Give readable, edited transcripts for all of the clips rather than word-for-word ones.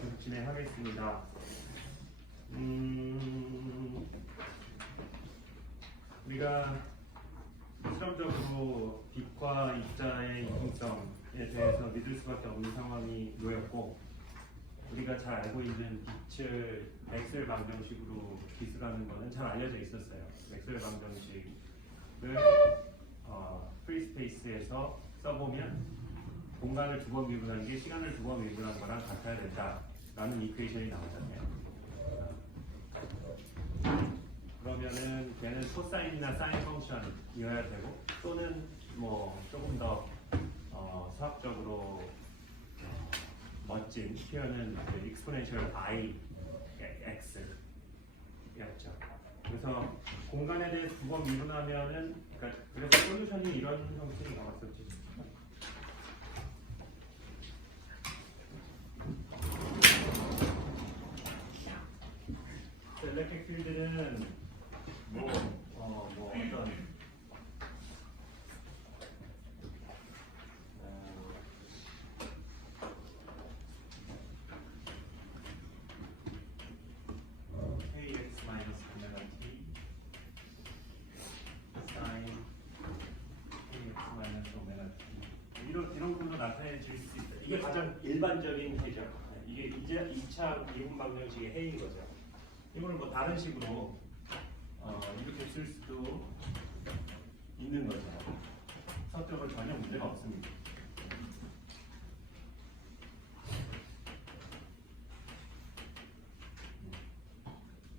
계속 진행하겠습니다. 우리가 실험적으로 빛과 입자의 이중성에 대해서 믿을 수밖에 없는 상황이 놓였고, 우리가 잘 알고 있는 빛을 맥스웰 방정식으로 기술하는 것은 잘 알려져 있었어요. 맥스웰 방정식을 프리 스페이스에서 써보면 공간을 두 번 미분한 게 시간을 두 번 미분한 거랑 같아야 된다라는 이퀘이션이 나오잖아요. 그러면은 걔는 코사인이나 사인 펑션이어야 되고, 또는 뭐 조금 더 수학적으로 멋진 표현은 exponential i x였죠. 그래서 공간에 대해서 두 번 미분하면은, 그러니까 그래서 솔루션이 이런 형식이 나왔었지. 일렉트릭 필드는 뭐 어떤 kx 마이너스 오메가 t sin kx 마이너스 오메가 t 이런 걸로 나타내질 수 있다. 이게 가장 일반적인 해죠. 이게 이제 2차 미분 방정식의 해인 거죠. 이거는 뭐 다른 식으로 이렇게 쓸 수도 있는 거죠. 서적으로 전혀 문제가 없습니다.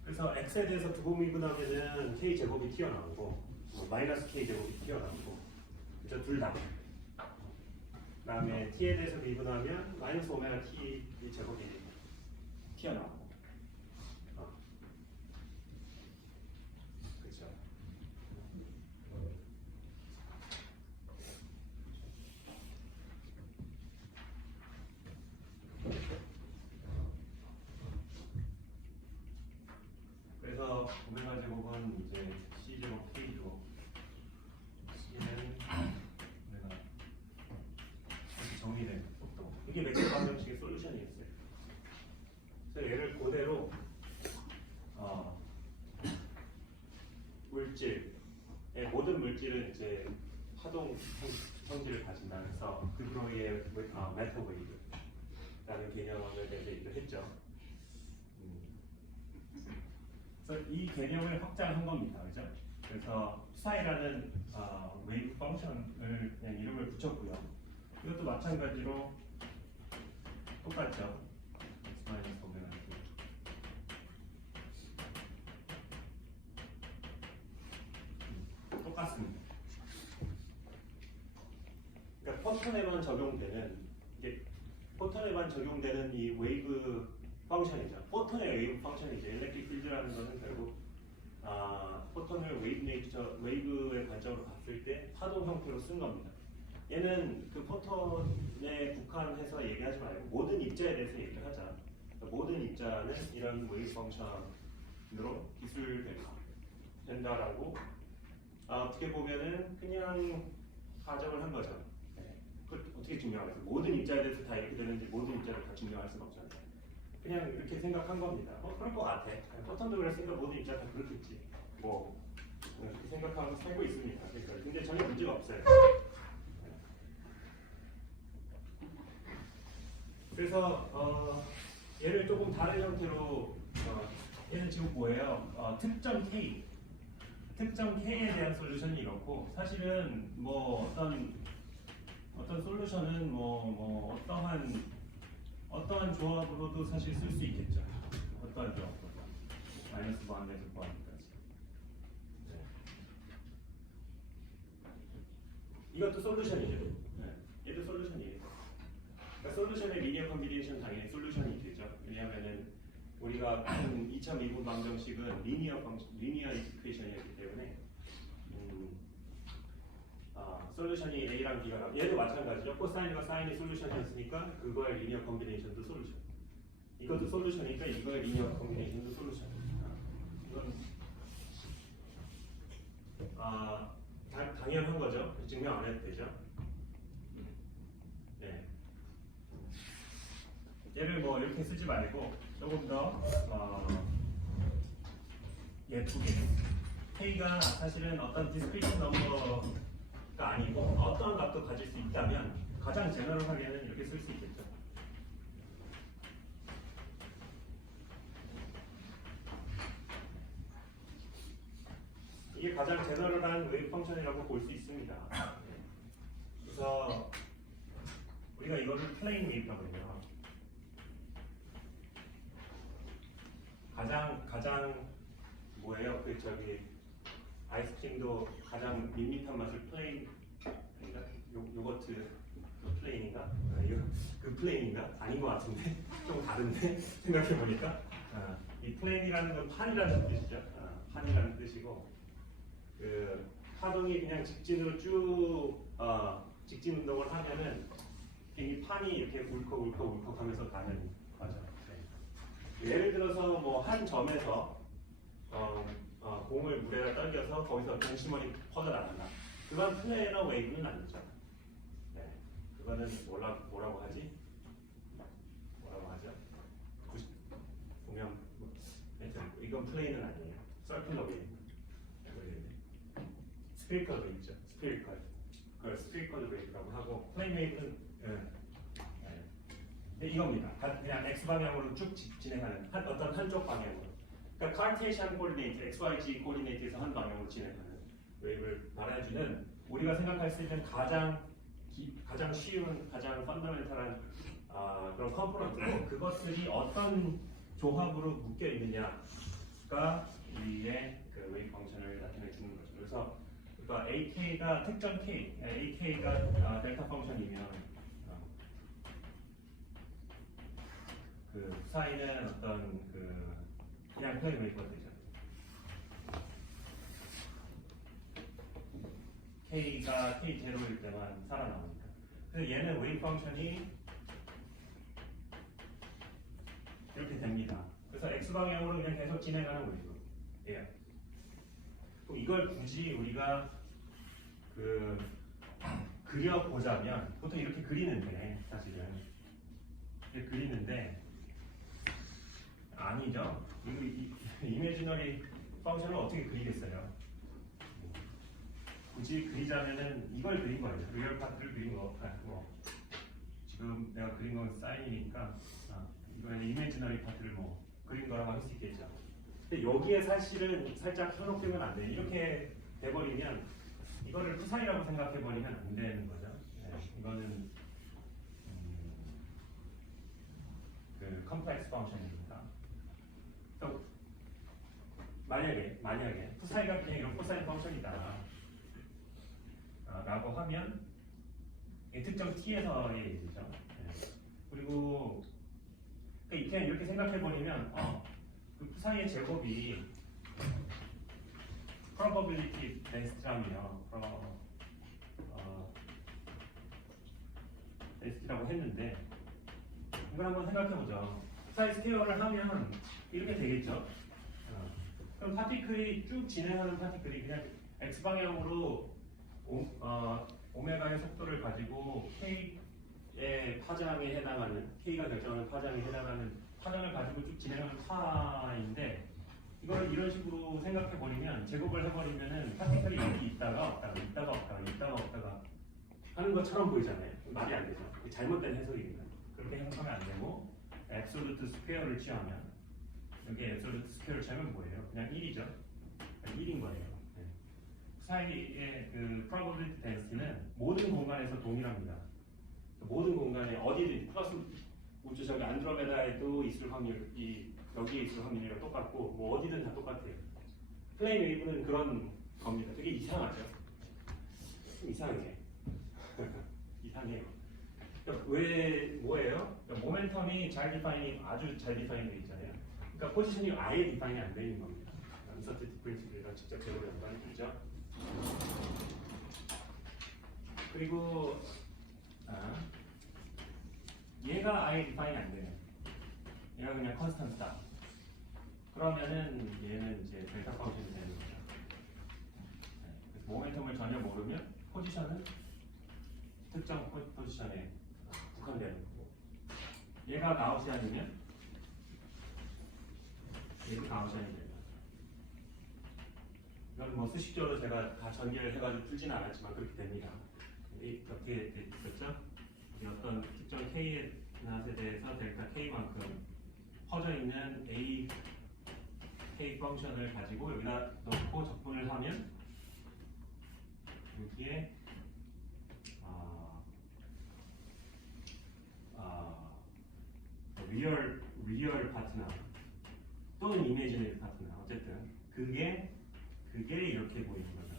그래서 x에 대해서 두 번 미분하면은 k 제곱이 튀어나오고 마이너스 k 제곱이 튀어나오고, 그죠? 둘 다. 그다음에 t에 대해서 미분하면 마이너스 오메가 t 제곱이 튀어나오고. 그래서 오메가 제곱은 이제 c 제곱 k죠. c는 내가 이렇게 정리된 속도. 이게 맥스웰 방정식의 솔루션이었어요. 그래서 얘를 그대로 물질의 모든 물질은 이제 파동 성질을 가진다. 그래서 그로의 메터 웨이브라는 개념에 대해서 얘기를 했죠. 그래서 이 개념을 확장한 겁니다. 그죠? 그래서 psi라는 웨이브 펑션을 그냥 이름을 붙였고요. 이것도 마찬가지로 똑같죠. x 마이너스 오메가 t. 똑같습니다. 그러니까 포턴에만 적용되는, 이게 포턴에만 적용되는 이 웨이브 펑션이죠. 포턴의 웨이브 펑션이죠. 일렉트릭 필드라는 것은 결국 포턴을 웨이브의 관점으로 봤을 때 파동 형태로 쓴 겁니다. 얘는 그 포턴에 국한해서 얘기하지 말고 모든 입자에 대해서 얘기를 하자. 그러니까 모든 입자는 이런 웨이브 펑션으로 기술된다라고 어떻게 보면은 그냥 가정을 한 거죠. 그걸 어떻게 증명하겠어요? 모든 입자에 대해서 다 이렇게 되는지 모든 입자를 다 증명할 수는 없잖아요. 그냥 이렇게 생각한 겁니다. 그럴 것 같아. 포턴도 그랬으니까 모든 입자가 다 그렇겠지. 뭐 이렇게 생각하고 살고 있습니다. 근데 전혀 문제가 없어요. 그래서 얘를 조금 다른 형태로 얘는 지금 뭐예요? 특정 K에 대한 솔루션이 이렇고, 사실은 뭐 어떤 솔루션은 뭐 어떠한 조합으로도 사실 쓸 수 있겠죠. 어떠한 조합으로 마이너스 보안에서 보안까지. 네. 이것도 솔루션이죠. 네. 얘도 솔루션이에요. 그러니까 솔루션의 리니어 컨비네이션 당연히 솔루션이 되죠. 왜냐하면은 우리가 2차 미분 방정식은 리니어 이퀘이션이었기 때문에 솔루션이 A랑 B가 나오고, 얘도 마찬가지죠. 코사인과 사인이 솔루션이었으니까 그거의 리니어 컨비네이션도 솔루션. 이것도 솔루션이니까 이거의 리니어 컨비네이션도 솔루션. 이건 당연한 거죠. 증명 안 해도 되죠. 네. 얘를 뭐 이렇게 쓰지 말고 조금 더 예쁘게 K가 사실은 어떤 디스크리트 넘버가 아니고 어떤 값도 가질 수 있다면 가장 제너럴하게는 이렇게 쓸 수 있겠죠. 이게 가장 제너럴한 웨이브 펑션이라고 볼 수 있습니다. 그래서 우리가 이거를 플레인 웨이브라고 해요. 가장 뭐예요? 그 저기 아이스크림도 가장 밋밋한 맛을 플레인 요거트 그 플레인인가? 그 플레인인가? 아닌 것 같은데 좀 다른데 생각해 보니까 이 플레인이라는 건 판이라는 뜻이죠. 판이라는 뜻이고 그 파동이 그냥 직진으로 쭉 직진 운동을 하면은 이 판이 이렇게 울컥울컥하면서 가는 과정. 네. 예를 들어서 뭐 한 점에서 공을 물에다 떨겨서 거기서 동심원이 퍼져나간다. 그건 플레이너 웨이브는 아니죠. 네. 그거는 뭐라고 하지? 뭐라고 하죠? 보면 이건 플레이는 아니에요. 서큘러 웨이브. 스피리컬 웨이브죠. 그걸 스피리컬 웨이브라고 하고 플레인 웨이브는 이겁니다. 그냥 x 방향으로 쭉 진행하는 어떤 한쪽 방향으로. 그러니까 카르테시안 코디네이트, XYZ 코디네이트에서 한 방향으로 진행하는 웨이브를 말해주는 우리가 생각할 수 있는 가장 쉬운, 가장 펀더멘탈한 그런 컴포넌트고 그것들이 어떤 조합으로 묶여 있느냐가 우리의 그 웨이브 펑션을 나타내 주는 거죠. 그래서 그러니까 AK가 특정 K, AK가 델타 펑션이면 그 사이는 어떤 그냥 플레인 웨이브가 되죠. K가 K0일 때만 살아나오니까. 그래서 얘는 웨이브 펑션이 이렇게 됩니다. 그래서 X 방향으로 그냥 계속 진행하는 웨이브예요. 그럼 이걸 굳이 우리가 그려보자면 보통 이렇게 그리는데 사실은 이렇게 그리는데 아니죠. 이미지너리 펑션을 어떻게 그리겠어요? 굳이 그리자면은 이걸 그린 거예요. 리얼 파트를 그린 거 같고 지금 내가 그린 건 사인이니까 이거는 이미지너리 파트를 뭐 그린 거라고 할 수 있겠죠. 근데 여기에 사실은 살짝 현혹되면 안 돼요. 이렇게 돼버리면 이거를 후사이라고 생각해버리면 안 되는 거죠. 네, 이거는 그 컴플렉스 펑션입니다. 또 만약에 후사이가 그냥 이런 코사인 펑션이다 라고 하면 특정 t에서의 얘기죠. 네. 그리고 그냥 이렇게 생각해버리면 그 후사이의 제곱이 probability density라며 density라고 했는데 이걸 한번 생각해보죠. 후사이 스퀘어를 하면 이렇게 되겠죠. 그럼 파티클이 쭉 진행하는 파티클이 그냥 x 방향으로 오메가의 속도를 가지고 k의 파장에 해당하는 k가 결정하는 파장에 해당하는 파장을 가지고 쭉 진행하는 파인데 이걸 이런 식으로 생각해버리면 제곱을 해버리면은 파티클이 여기 있다가 없다가 하는 것처럼 보이잖아요. 말이 안 되죠. 잘못된 해석입니다. 그렇게 해석하면 안 되고 앱솔루트 스퀘어를 취하면 여기 앱솔루트 스퀘어를 취하면 뭐예요? 그냥 1이죠. 1인 거예요. 네. 사이의 그 probability density는 모든 공간에서 동일합니다. 모든 공간에 어디든 플러스 우주 저기 안드로메다에도 있을 확률이 여기에 있을 확률이랑 똑같고 뭐 어디든 다 똑같아요. 플레인 웨이브는 그런 겁니다. 되게 이상하죠? 좀 이상해. 이상해요. 그러니까 왜 뭐예요? 그러니까 모멘텀이 아주 잘 디파인되어 있잖아요. 그러니까 포지션이 아예 디파인이 안 되는 겁니다. 인서티드 프린시플이랑 직접 제로 연관이 되죠. 그리고 얘가 아예 디파인이 안 되네. 얘가 그냥 컨스턴트다. 그러면은 얘는 이제 델타 펑션이 되는 거죠. 그래서 모멘텀을 전혀 모르면 포지션은 특정 포지션에 국한되는 거고 얘가 가우시안이면 얘가 가우시안이 됩니다. 이건 뭐 수식적으로 제가 다 전개를 해가지고 풀지는 않았지만 그렇게 됩니다. 이렇게 있었죠? 어떤 특정 K의 낫에 대해서 델타 K만큼 퍼져 있는 A K 펑션을 가지고 여기다 넣고 적분을 하면 여기에 리얼 파트너 또는 이미지너리 파트너 어쨌든 그게 이렇게 보이는 거죠.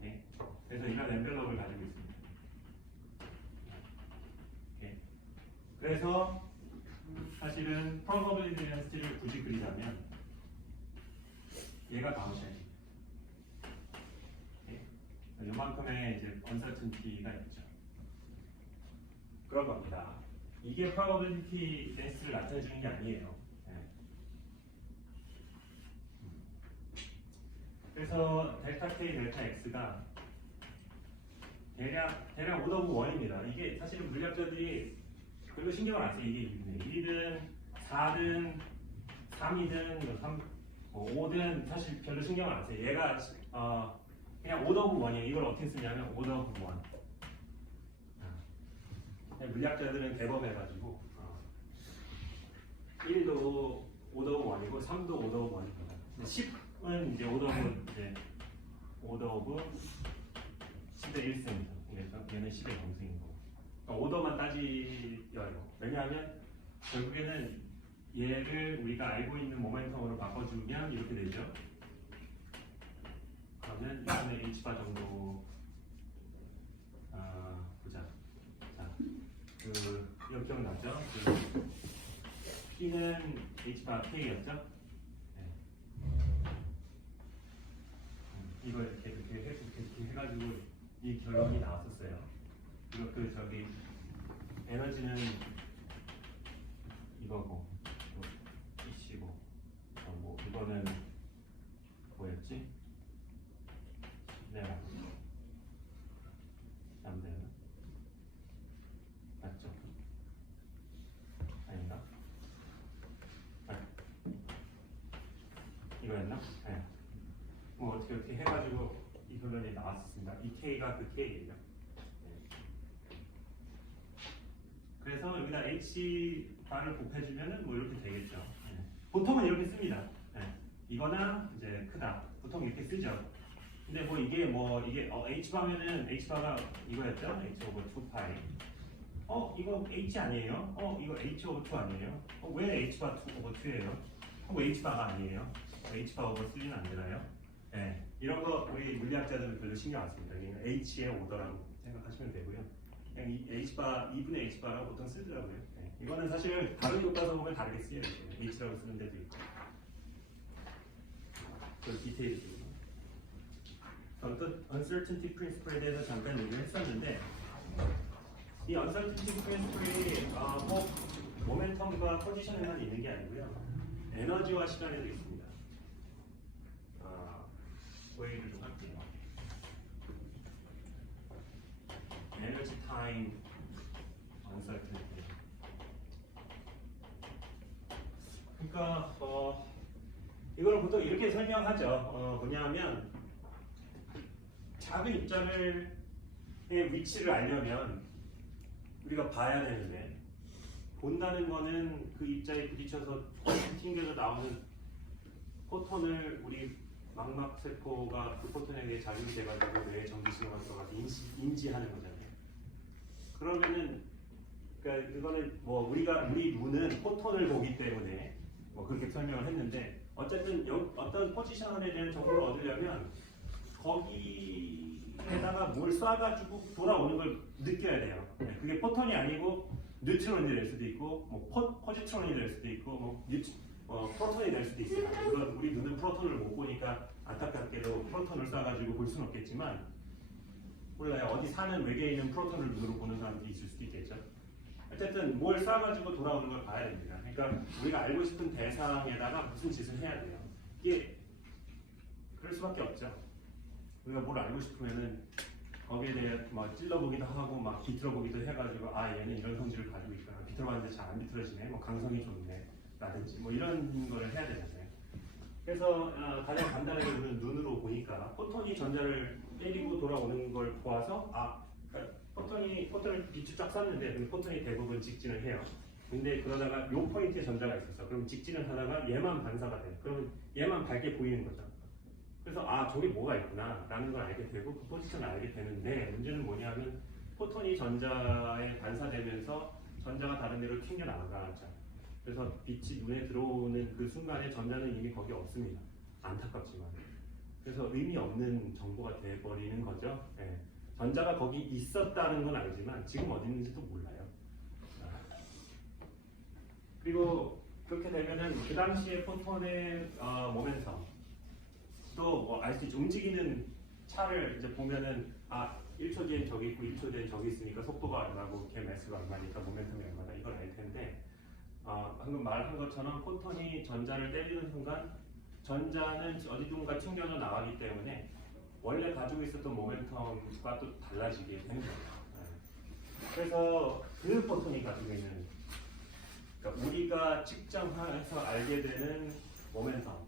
네? 그래서 이런 엔벨롭을 가지고 있습니다. 네. 그래서 사실은 probability density를 굳이 그리자면 얘가 가우시안입니다. 네? 요만큼의 이제 uncertainty가 있죠. 그런 겁니다. 이게 probability density를 나타내주는 게 아니에요. 네. 그래서 델타 K, 델타 X가 대략 5/1입니다. 이게 사실은 물리학자들이 별로 신경을 안 써요. 이게 1이든 4든 3이든 5든 사실 별로 신경을 안 써요. 얘가 그냥 5/1이에요. 이걸 어떻게 쓰냐면 5/1. 물리학자들은 대범해가지고 1도 5/1이고 3도 5/1입니다. 10은 이제 5/10의 1승이죠. 그래서 얘는 10의 0승인 거고. 그러니까 5도만 따지려요. 왜냐하면 결국에는 얘를 우리가 알고 있는 모멘텀으로 바꿔주면 이렇게 되죠. 그러면 이번에 h바 정도 보자. 자, 이거 기억나죠? P는 h바 k였죠? 네. 이거 이렇게 해가지고 이 결론이 나왔었어요. 이거 저기 에너지는 이거고 E시고 뭐 이거는 뭐였지? 네. 남대는 맞죠? 아닌가? 이거였나? 네. 뭐 어떻게 해가지고 이 결론이 나왔습니다. 이 K가 그 K예요. 그래서 여기다 H 바를 곱해주면은 뭐 이렇게 되겠죠. 네. 보통은 이렇게 씁니다. 네. 이거나 이제 크다. 보통 이렇게 쓰죠. 근데 이게 H 바면은 H 바가 이거였죠. H 오버 2파이. 이거 H 아니에요? 이거 H 오버 2 아니에요? 왜 H 바 2 오버 2예요? H 바가 아니에요? H 바 오버 3는 안 되나요? 네. 이런 거 우리 물리학자들은 별로 신경 안 씁니다. 이게 H의 오더라고 생각하시면 되고요. 그냥 이 H바, 2분의 H바라고 보통 쓰더라고요. 네. 이거는 사실 다른 교과서 보면 다르게 쓰여요. H라고 쓰는 데도 있고. 그 디테일이 어떤 uncertainty principle에 대해서 잠깐 얘기를 했었는데 이 uncertainty principle이 꼭 모멘텀과 포지션에만 있는 게 아니고요. 에너지와 시간에도 있습니다. 웨이를 좀 할게요. 에너지 타임 uncertainty. 그러니까 이걸 보통 이렇게 설명하죠. 뭐냐면 작은 입자의 위치를 알려면 우리가 봐야 되는데 본다는 거는 그 입자에 부딪혀서 튕겨져 나오는 포톤을 우리 망막세포가 그 포톤에게 작용돼가지고 뇌에 전기신호가 들어가서 인지하는 거잖아요. 그러면은 그러니까 이거는 우리 눈은 포톤을 보기 때문에 그렇게 설명을 했는데 어쨌든 어떤 포지션에 대한 정보를 얻으려면 거기에다가 뭘 쏴가지고 돌아오는 걸 느껴야 돼요. 그게 포톤이 아니고 뉴트론이 될 수도 있고 포지트론이 될 수도 있고 프로톤이 될 수도 있어요. 물론 우리 눈은 프로톤을 못 보니까 안타깝게도 프로톤을 쏴가지고 볼 수는 없겠지만 몰라요. 어디 사는 외계에 있는 프로톤을 눈으로 보는 사람들이 있을 수도 있겠죠. 어쨌든 뭘 쏴가지고 돌아오는 걸 봐야 됩니다. 그러니까 우리가 알고 싶은 대상에다가 무슨 짓을 해야 돼요. 이게 그럴 수밖에 없죠. 우리가 뭘 알고 싶으면은 거기에 대해 뭐 찔러보기도 하고 막 비틀어보기도 해가지고 아 얘는 이런 성질을 가지고 있구나. 비틀어봤는데 잘 안 비틀어지네. 뭐 강성이 좋네. 라든지 뭐 이런 거를 해야 되잖아요. 그래서 가장 간단하게 우리는 눈으로 보니까 포톤이 전자를 때리고 돌아오는 걸 보아서 그러니까 포톤을 빛을 쫙 쐈는데 근데 포톤이 대부분 직진을 해요. 근데 그러다가 요 포인트에 전자가 있었어. 그럼 직진을 하다가 얘만 반사가 돼. 그러면 얘만 밝게 보이는 거죠. 그래서 저게 뭐가 있구나 라는 걸 알게 되고 그 포지션을 알게 되는데 문제는 뭐냐면 포톤이 전자에 반사되면서 전자가 다른 데로 튕겨나가죠. 그래서 빛이 눈에 들어오는 그 순간에 전자는 이미 거기 없습니다. 안타깝지만. 그래서 의미 없는 정보가 돼버리는 거죠. 네. 전자가 거기 있었다는 건 알지만 지금 어디 있는지도 몰라요. 그리고 그렇게 되면은 그 당시에 포톤의 모멘텀 또 알 수 있죠. 움직이는 차를 이제 보면은 1초 뒤엔 저기 있고 1초 뒤엔 저기 있으니까 속도가 얼마고 걔 매스가 얼마니까 모멘텀이 얼마다 이걸 알 텐데 방금 말한 것처럼 포톤이 전자를 때리는 순간 전자는 어디든가 튕겨져 나가기 때문에 원래 가지고 있었던 모멘텀과 또 달라지게 되는 거예요. 그래서 그 포톤이 가지고 있는 그러니까 우리가 측정해서 알게 되는 모멘텀과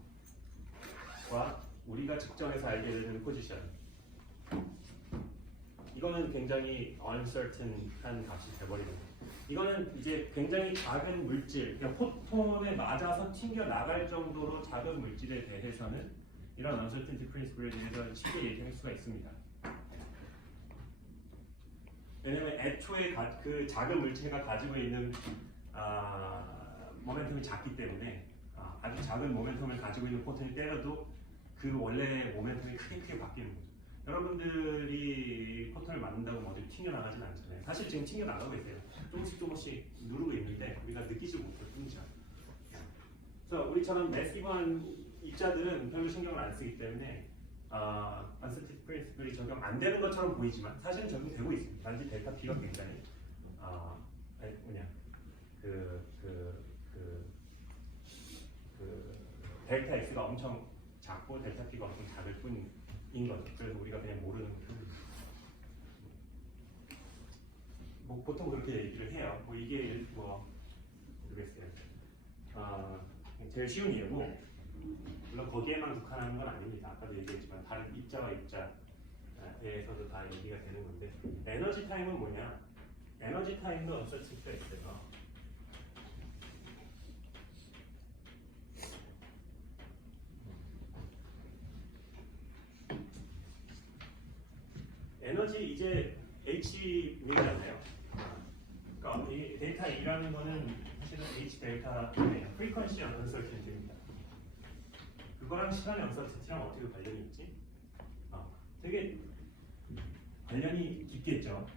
우리가 측정해서 알게 되는 포지션 이거는 굉장히 uncertain한 값이 돼버리는 거예요. 이거는 이제 굉장히 작은 물질, 그러니까 포톤에 맞아서 튕겨 나갈 정도로 작은 물질에 대해서는 이런 uncertainty principle에 대해서 쉽게 얘기할 수가 있습니다. 왜냐면 애초에 그 작은 물체가 가지고 있는 모멘텀이 작기 때문에 아주 작은 모멘텀을 가지고 있는 포톤이 때려도 그 원래 모멘텀이 크게 바뀌는 거죠. 여러분들이 포톤을 맞는다고 어디 튕겨나가진 않잖아요. 사실 지금 튕겨나가고 있어요. 조금씩 누르고 있는데 우리가 느끼지 못할 뿐이죠. 그래서 우리처럼 매시브한 입자들은 별로 신경을 안 쓰기 때문에 uncertainty principle이 적용 안 되는 것처럼 보이지만 사실은 적용되고 있습니다. 단지 델타 P가 굉장히 델타 X가 엄청 작고 델타 P가 엄청 작을 뿐인 거죠. 그래서 우리가 그냥 모르는 표현입니다. 뭐 보통 그렇게 얘기를 해요. 뭐 이게 모르겠어요. 제일 쉬운 예고 물론 거기에만 국한하는 건 아닙니다. 아까도 얘기했지만 다른 입자와 입자에서도 다 얘기가 되는 건데 에너지 타임은 뭐냐? 에너지 타임도 uncertainty가 있어요. 에너지 이제 H이잖아요. 그러니까 이 데이터 E라는 거는 사실은 H 델타의 frequency uncertainty입니다. 그거랑 시간의 uncertainty랑 어떻게 관련이 있지? 되게 관련이 깊겠죠.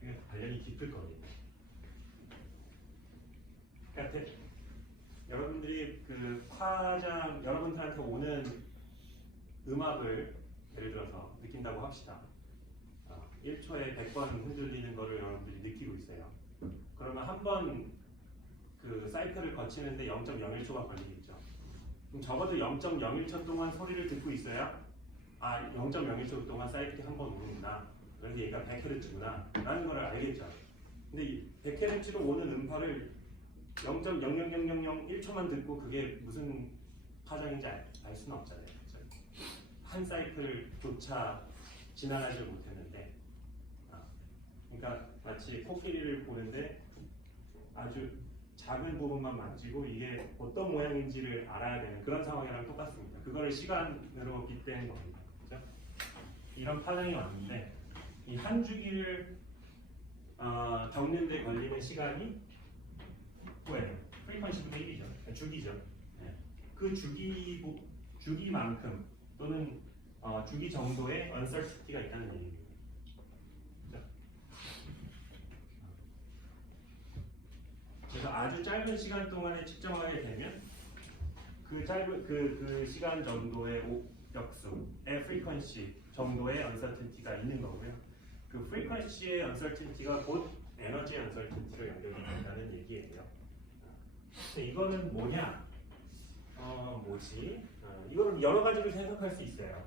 되게 관련이 깊을 거예요. 그러니까 여러분들이 그 여러분들한테 오는 음악을 예를 들어서 느낀다고 합시다. 1초에 100번 흔들리는 거를 여러분들이 느끼고 있어요. 그러면 한 번 그 사이클을 거치는데 0.01초가 걸리겠죠. 그럼 적어도 0.01초 동안 소리를 듣고 있어야 0.01초 동안 사이클이 한 번 오는구나. 그래서 얘가 100Hz구나 라는 걸 알겠죠. 근데 이 100Hz로 오는 음파를 0.00001초만 듣고 그게 무슨 파장인지 알 수는 없잖아요. 그렇죠? 한 사이클조차 지나가지 못했는데 그러니까 마치 코끼리를 보는데 아주 작은 부분만 만지고 이게 어떤 모양인지를 알아야 되는 그런 상황이랑 똑같습니다. 그거를 시간으로 빗대는 겁니다. 그렇죠? 이런 파장이 왔는데 이 한 주기를 겪는 데 걸리는 시간이 뭐예요? 프리퀀시분의 1이죠. 주기죠. 네. 그 주기만큼 또는 주기 정도의 uncertainty가 있다는 얘기입니다. 그렇죠? 그래서 아주 짧은 시간 동안에 측정하게 되면 그 짧은 그 시간 정도의 옥역수의 frequency 정도의 uncertainty가 있는 거고요. 그 frequency의 uncertainty가 곧 에너지의 uncertainty로 연결이 된다는 얘기예요. 근데 이거는 뭐냐? 뭐지? 이거는 여러 가지로 해석할 수 있어요.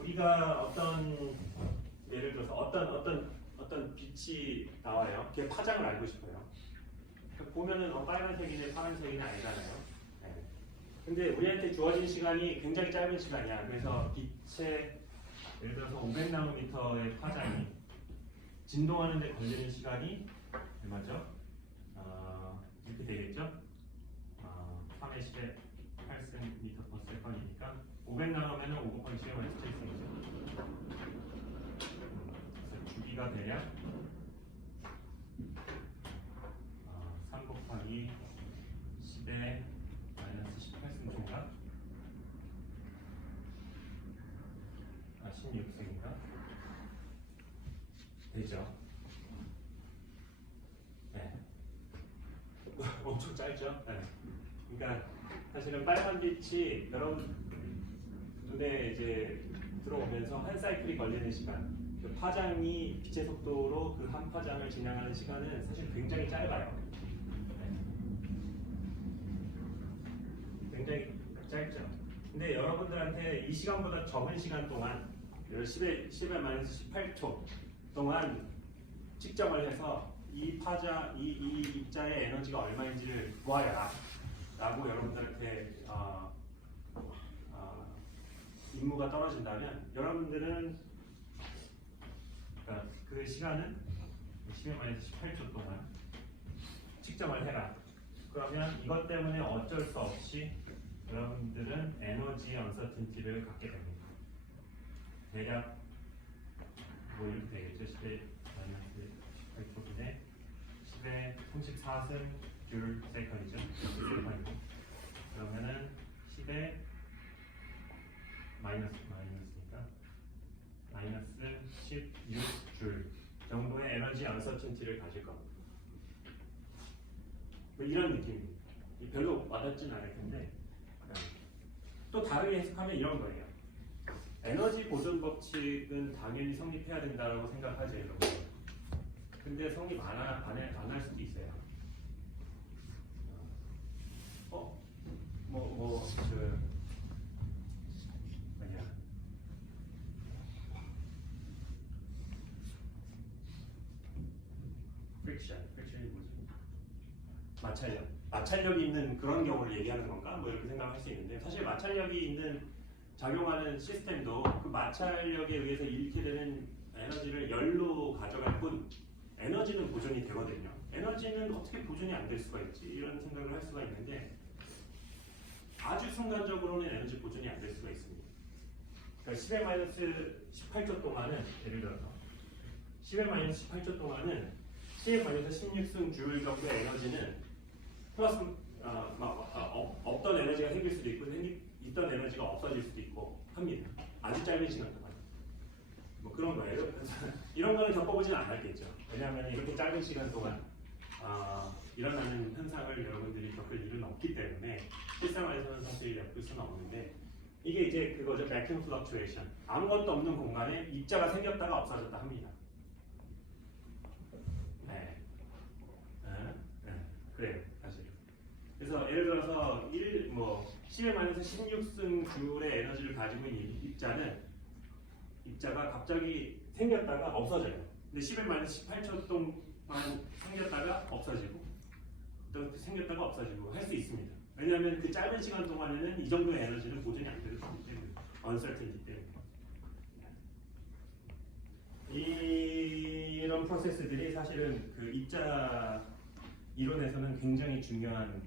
우리가 어떤 예를 들어서 어떤 빛이 나와요. 그게 파장을 알고 싶어요. 보면은 빨간색이네 파란색이네 알잖아요. 네. 근데 우리한테 주어진 시간이 굉장히 짧은 시간이야. 그래서 빛의 예를 들어서 500나노미터의 파장이 진동하는 데 걸리는 시간이 얼마죠? 이렇게 되겠죠? 3의 10에 8cm/s이니까 500나노면은 5 곱하기 10의 마이너스 7cm죠. 그래서 주기가 대략 3 곱하기 10의 마이너스 18승인가? 16승인가? 되죠? 네. 엄청 짧죠? 네. 그러니까 사실은 빨간 빛이 여러분 눈에 이제 들어오면서 한 사이클이 걸리는 시간, 그 파장이 빛의 속도로 그 한 파장을 진행하는 시간은 사실 굉장히 짧아요. 네. 굉장히 짧죠. 근데 여러분들한테 이 시간보다 적은 시간 동안 10의 마이너스 18초 동안 측정을 해서 이 파장, 이 입자의 에너지가 얼마인지를 구하여라 라고 여러분들한테 임무가 떨어진다면 여러분들은 그러니까 그 시간은 10의 마이너스 18초 동안 측정을 해라. 그러면 이것 때문에 어쩔 수 없이 여러분들은 에너지 언서튼티를 갖게 됩니다. 대략 뭐 이렇게 되겠죠. 10의 마이너스 18초분의 10의 34승 줄 세컨이죠. 그러면은 10의 마이너스니까 마이너스 16줄 정도의 에너지 언서튼티를 가질 겁니다. 뭐 이런 느낌입니다. 별로 와닿진 않을 텐데 또 다르게 해석하면 이런 거예요. 에너지 보존 법칙은 당연히 성립해야 된다고 생각하죠, 여러분. 근데 성립 안 할 수도 있어요. 프릭션이 뭐지? 마찰력이 있는 그런 경우를 얘기하는 건가? 뭐 이렇게 생각할 수 있는데 사실 마찰력이 있는 작용하는 시스템도 그 마찰력에 의해서 잃게 되는 에너지를 열로 가져갈 뿐 에너지는 보존이 되거든요. 에너지는 어떻게 보존이 안 될 수가 있지? 이런 생각을 할 수가 있는데 아주 순간적으로는 에너지 보존이 안 될 수가 있습니다. 그러니까 10의 마이너스 18초 동안은 예를 들어서 10의 마이너스 18초 동안은 10의 마이너스 16승 줄 정도의 에너지는 플러스 없던 에너지가 생길 수도 있고 있던 에너지가 없어질 수도 있고 합니다. 아주 짧은 시간 동안. 뭐 그런 거예요. 이런 거는 겪어보진 않았겠죠. 왜냐하면 이렇게 짧은 시간 동안 일어나는 현상을 여러분들이 겪을 일은 없기 때문에 실생활에서는 사실 엿볼 수는 없는데 이게 이제 그거죠. vacuum fluctuation. 아무것도 없는 공간에 입자가 생겼다가 없어졌다 합니다. 그래요, 사실. 그래서 예를 들어서 10의 마이너스 16승 줄의 에너지를 가지고 있는 입자가 갑자기 생겼다가 없어져요. 근데 10의 마이너스 18초 동안 생겼다가 없어지고 또 생겼다가 없어지고 할 수 있습니다. 왜냐하면 그 짧은 시간 동안에는 이 정도의 에너지는 보존이 안 되기 때문에 uncertainty 때문에 이런 프로세스들이 사실은 그 입자 이론에서는 굉장히 중요한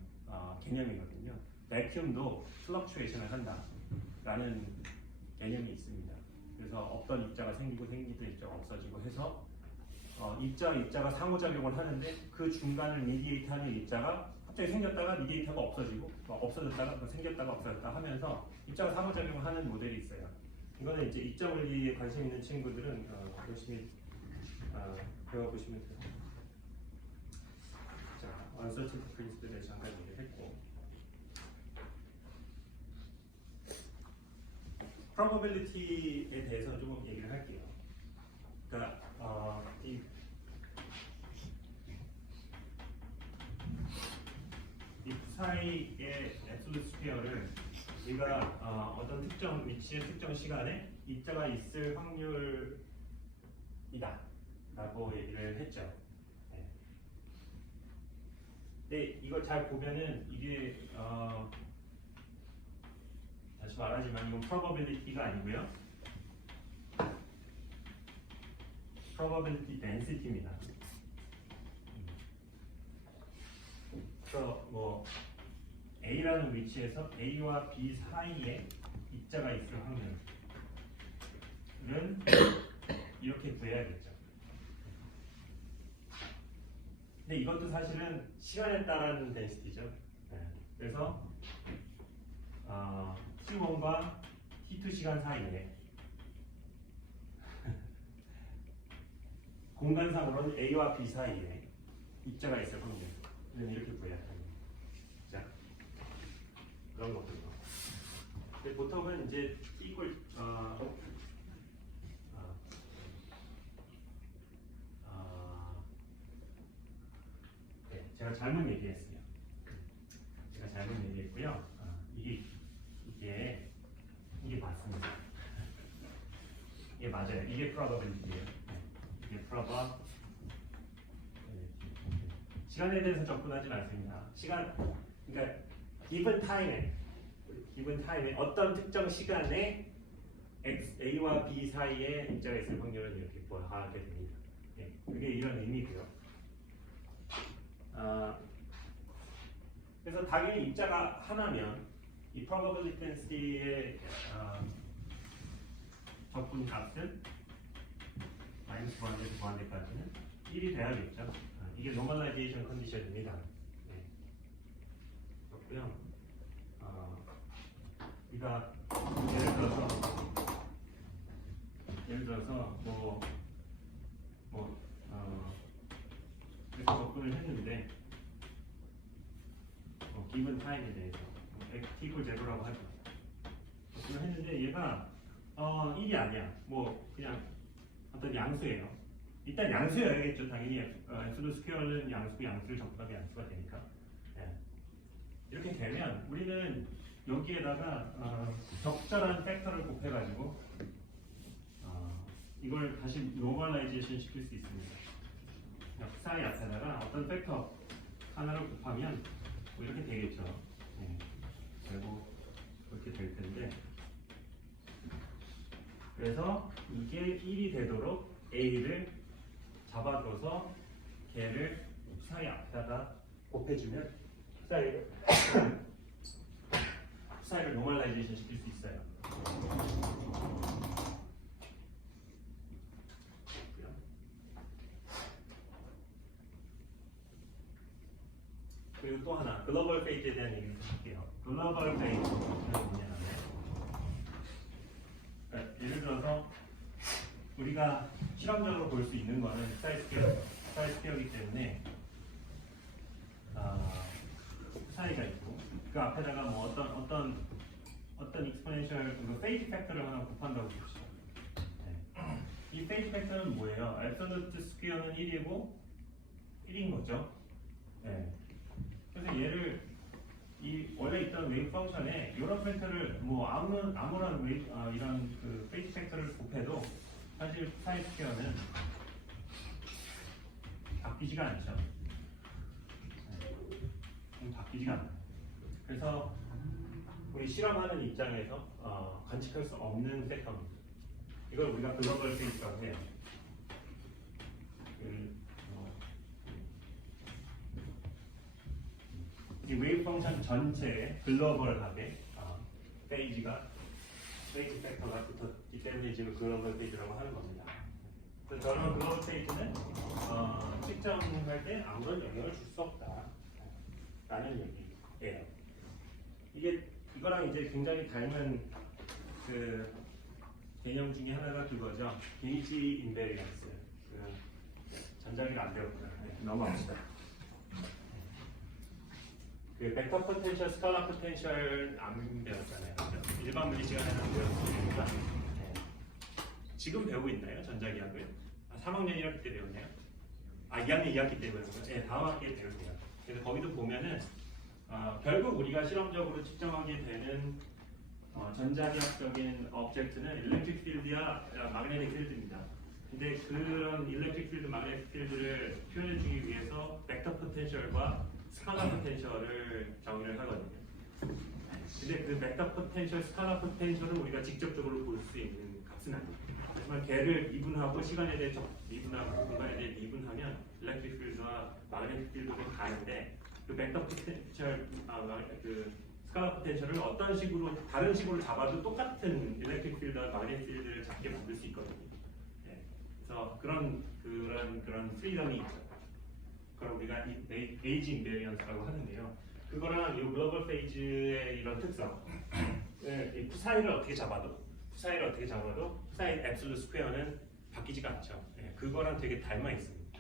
개념이거든요. vacuum도 fluctuation을 한다라는 개념이 있습니다. 그래서 없던 입자가 생기고 생기던 입자가 없어지고 해서 입자가 상호작용을 하는데 그 중간을 미디에이트하는 입자가 갑자기 생겼다가 미디에이터가 없어지고 없어졌다가 또 생겼다가 없어졌다 하면서 입자가 상호작용을 하는 모델이 있어요. 이거는 이제 입자 원리에 관심 있는 친구들은 열심히 배워보시면 돼요. 자, uncertainty principle에 대해서 잠깐 얘기를 했고 probability에 대해서 조금 얘기를 할게요. 그러니까 이 부사이의 absolute square를 우리가 어떤 특정 위치의 특정 시간에 입자가 있을 확률이다라고 얘기를 했죠. 네. 근데 이거 잘 보면은 이게 다시 말하지만 이건 probability가 아니고요. probability density입니다. 그래서 뭐 A라는 위치에서 A와 B 사이에 입자가 있을 확률은 이렇게 구해야겠죠. 근데 이것도 사실은 시간에 따른 덴시티죠. 네. 그래서 T1과 T2 시간 사이에 공간상으로는 A와 B 사이에 입자가 있을 확률은 이렇게 구해야 합니다. 자, 그런 것들도. 근데 보통은 이제 이걸 네, 제가 잘못 얘기했어요. 제가 잘못 얘기했고요. 이게 맞습니다. 이게 맞아요. 이게 probability예요. 이게 probability. 시간에 대해서 접근하지 않습니다. 그러니까 given time에 어떤 특정 시간에 A와 B 사이에 입자가 있을 확률은 이렇게 구하게 됩니다. 네, 그게 이런 의미고요. 그래서 당연히 입자가 하나면 이 probability density의 적분 값은 마이너스 무한대에서 무한대까지는 1이 돼야겠죠. 이게 normalization 컨디션입니다. 네. 그렇고요. 우리가 예를 들어서 이렇게 접근을 했는데 given time에 대해서 t equal 0라고 하죠. 접근을 했는데 얘가 1이 아니야. 뭐 그냥 어떤 양수예요. 일단 양수여야겠죠. 당연히 앱솔루트 스퀘어는 양수고 양수를 적분하면 양수가 되니까. 네. 이렇게 되면 우리는 여기에다가 적절한 팩터를 곱해가지고 이걸 다시 노멀라이제이션 시킬 수 있습니다. 역사의 앞에다가 어떤 팩터 하나를 곱하면 뭐 이렇게 되겠죠. 네. 그리고 그렇게 될 텐데, 그래서 이게 1이 되도록 A를 잡아줘서 걔를 사이 앞에다가 곱해주면 사이를 노멀라이제이션 시킬 수 있어요. 그리고 또 하나 글로벌 페이지에 대한 얘기를 할게요. 글로벌 페이지는 뭐냐면 예를 들어서 우리가 실험적으로 볼 수 있는 거는 사이스퀘어이기 때문에 사이가 있고 그 앞에다가 뭐 어떤 익스포넨셜 페이지 팩터를 하나 곱한다고 봅시다. 네. 이 페이지 팩터는 뭐예요? 앱솔루트 스퀘어는 1이고 1인 거죠. 네. 그래서 얘를 원래 있던 웨이브 펑션에 이런 팩터를 뭐 아무런 웨이브 이런 그 페이지 팩터를 곱해도 사실 사이 스퀘어는 바뀌지가 않죠. 바뀌지가 않아요. 그래서 우리 실험하는 입장에서 관측할 수 없는 팩터입니다. 이걸 우리가 글로벌 페이지라고 해요. 이 웨이브 펑션 전체에 글로벌하게 페이지 팩터가 붙었기 때문에 지금 글로벌 페이지라고 하는 겁니다. 그래서 저런 글로벌 페이지는 측정할 때 아무런 영향을 줄 수 없다라는 얘기예요. 이거랑 이제 굉장히 닮은 그 개념 중에 하나가 그거죠. 게이지 인베리언스. 전자기가 안 되었구나. 네, 넘어갑시다. 그 벡터 포텐셜, 스칼라 포텐셜 안 배웠잖아요. 그렇죠? 일반 물리 시간에는 안 배웠으니까. 네. 지금 배우고 있나요? 전자기학을? 3학년 1학기 때 배웠나요? 2학년 2학기 때 배우는 거예요? 네, 다음 학기에 배우세요. 그래서 거기도 보면은 결국 우리가 실험적으로 측정하게 되는 전자기압적인 오브젝트는 일렉트릭 필드야 마그네틱 필드입니다. 근데 그런 일렉트릭 필드, 마그네틱 필드를 표현해주기 위해서 벡터 포텐셜과 스칼라 포텐셜을 정의를 하거든요. 근데 그 벡터 포텐셜, 스칼라 포텐셜을 우리가 직접적으로 볼 수 있는 값은 아니에요. 하지만 걔를 미분하고 시간에 대해 미분하고 공간에 대해 미분하면 일렉트릭 필드와 마그네틱 필드로 가는데 그 벡터 포텐셜, 그 스칼라 포텐셜을 어떤 식으로 다른 식으로 잡아도 똑같은 일렉트릭 필드와 마그네틱 필드를 잡게 만들 수 있거든요. 네. 그래서 그런 프리덤이 있죠. 그걸 우리가 에이지 인베리언스라고 하는데요. 그거랑 이 글로벌 페이지의 이런 특성, 이 사이를 어떻게 잡아도 사이 앱솔루트 스퀘어는 바뀌지가 않죠. 네. 그거랑 되게 닮아 있습니다.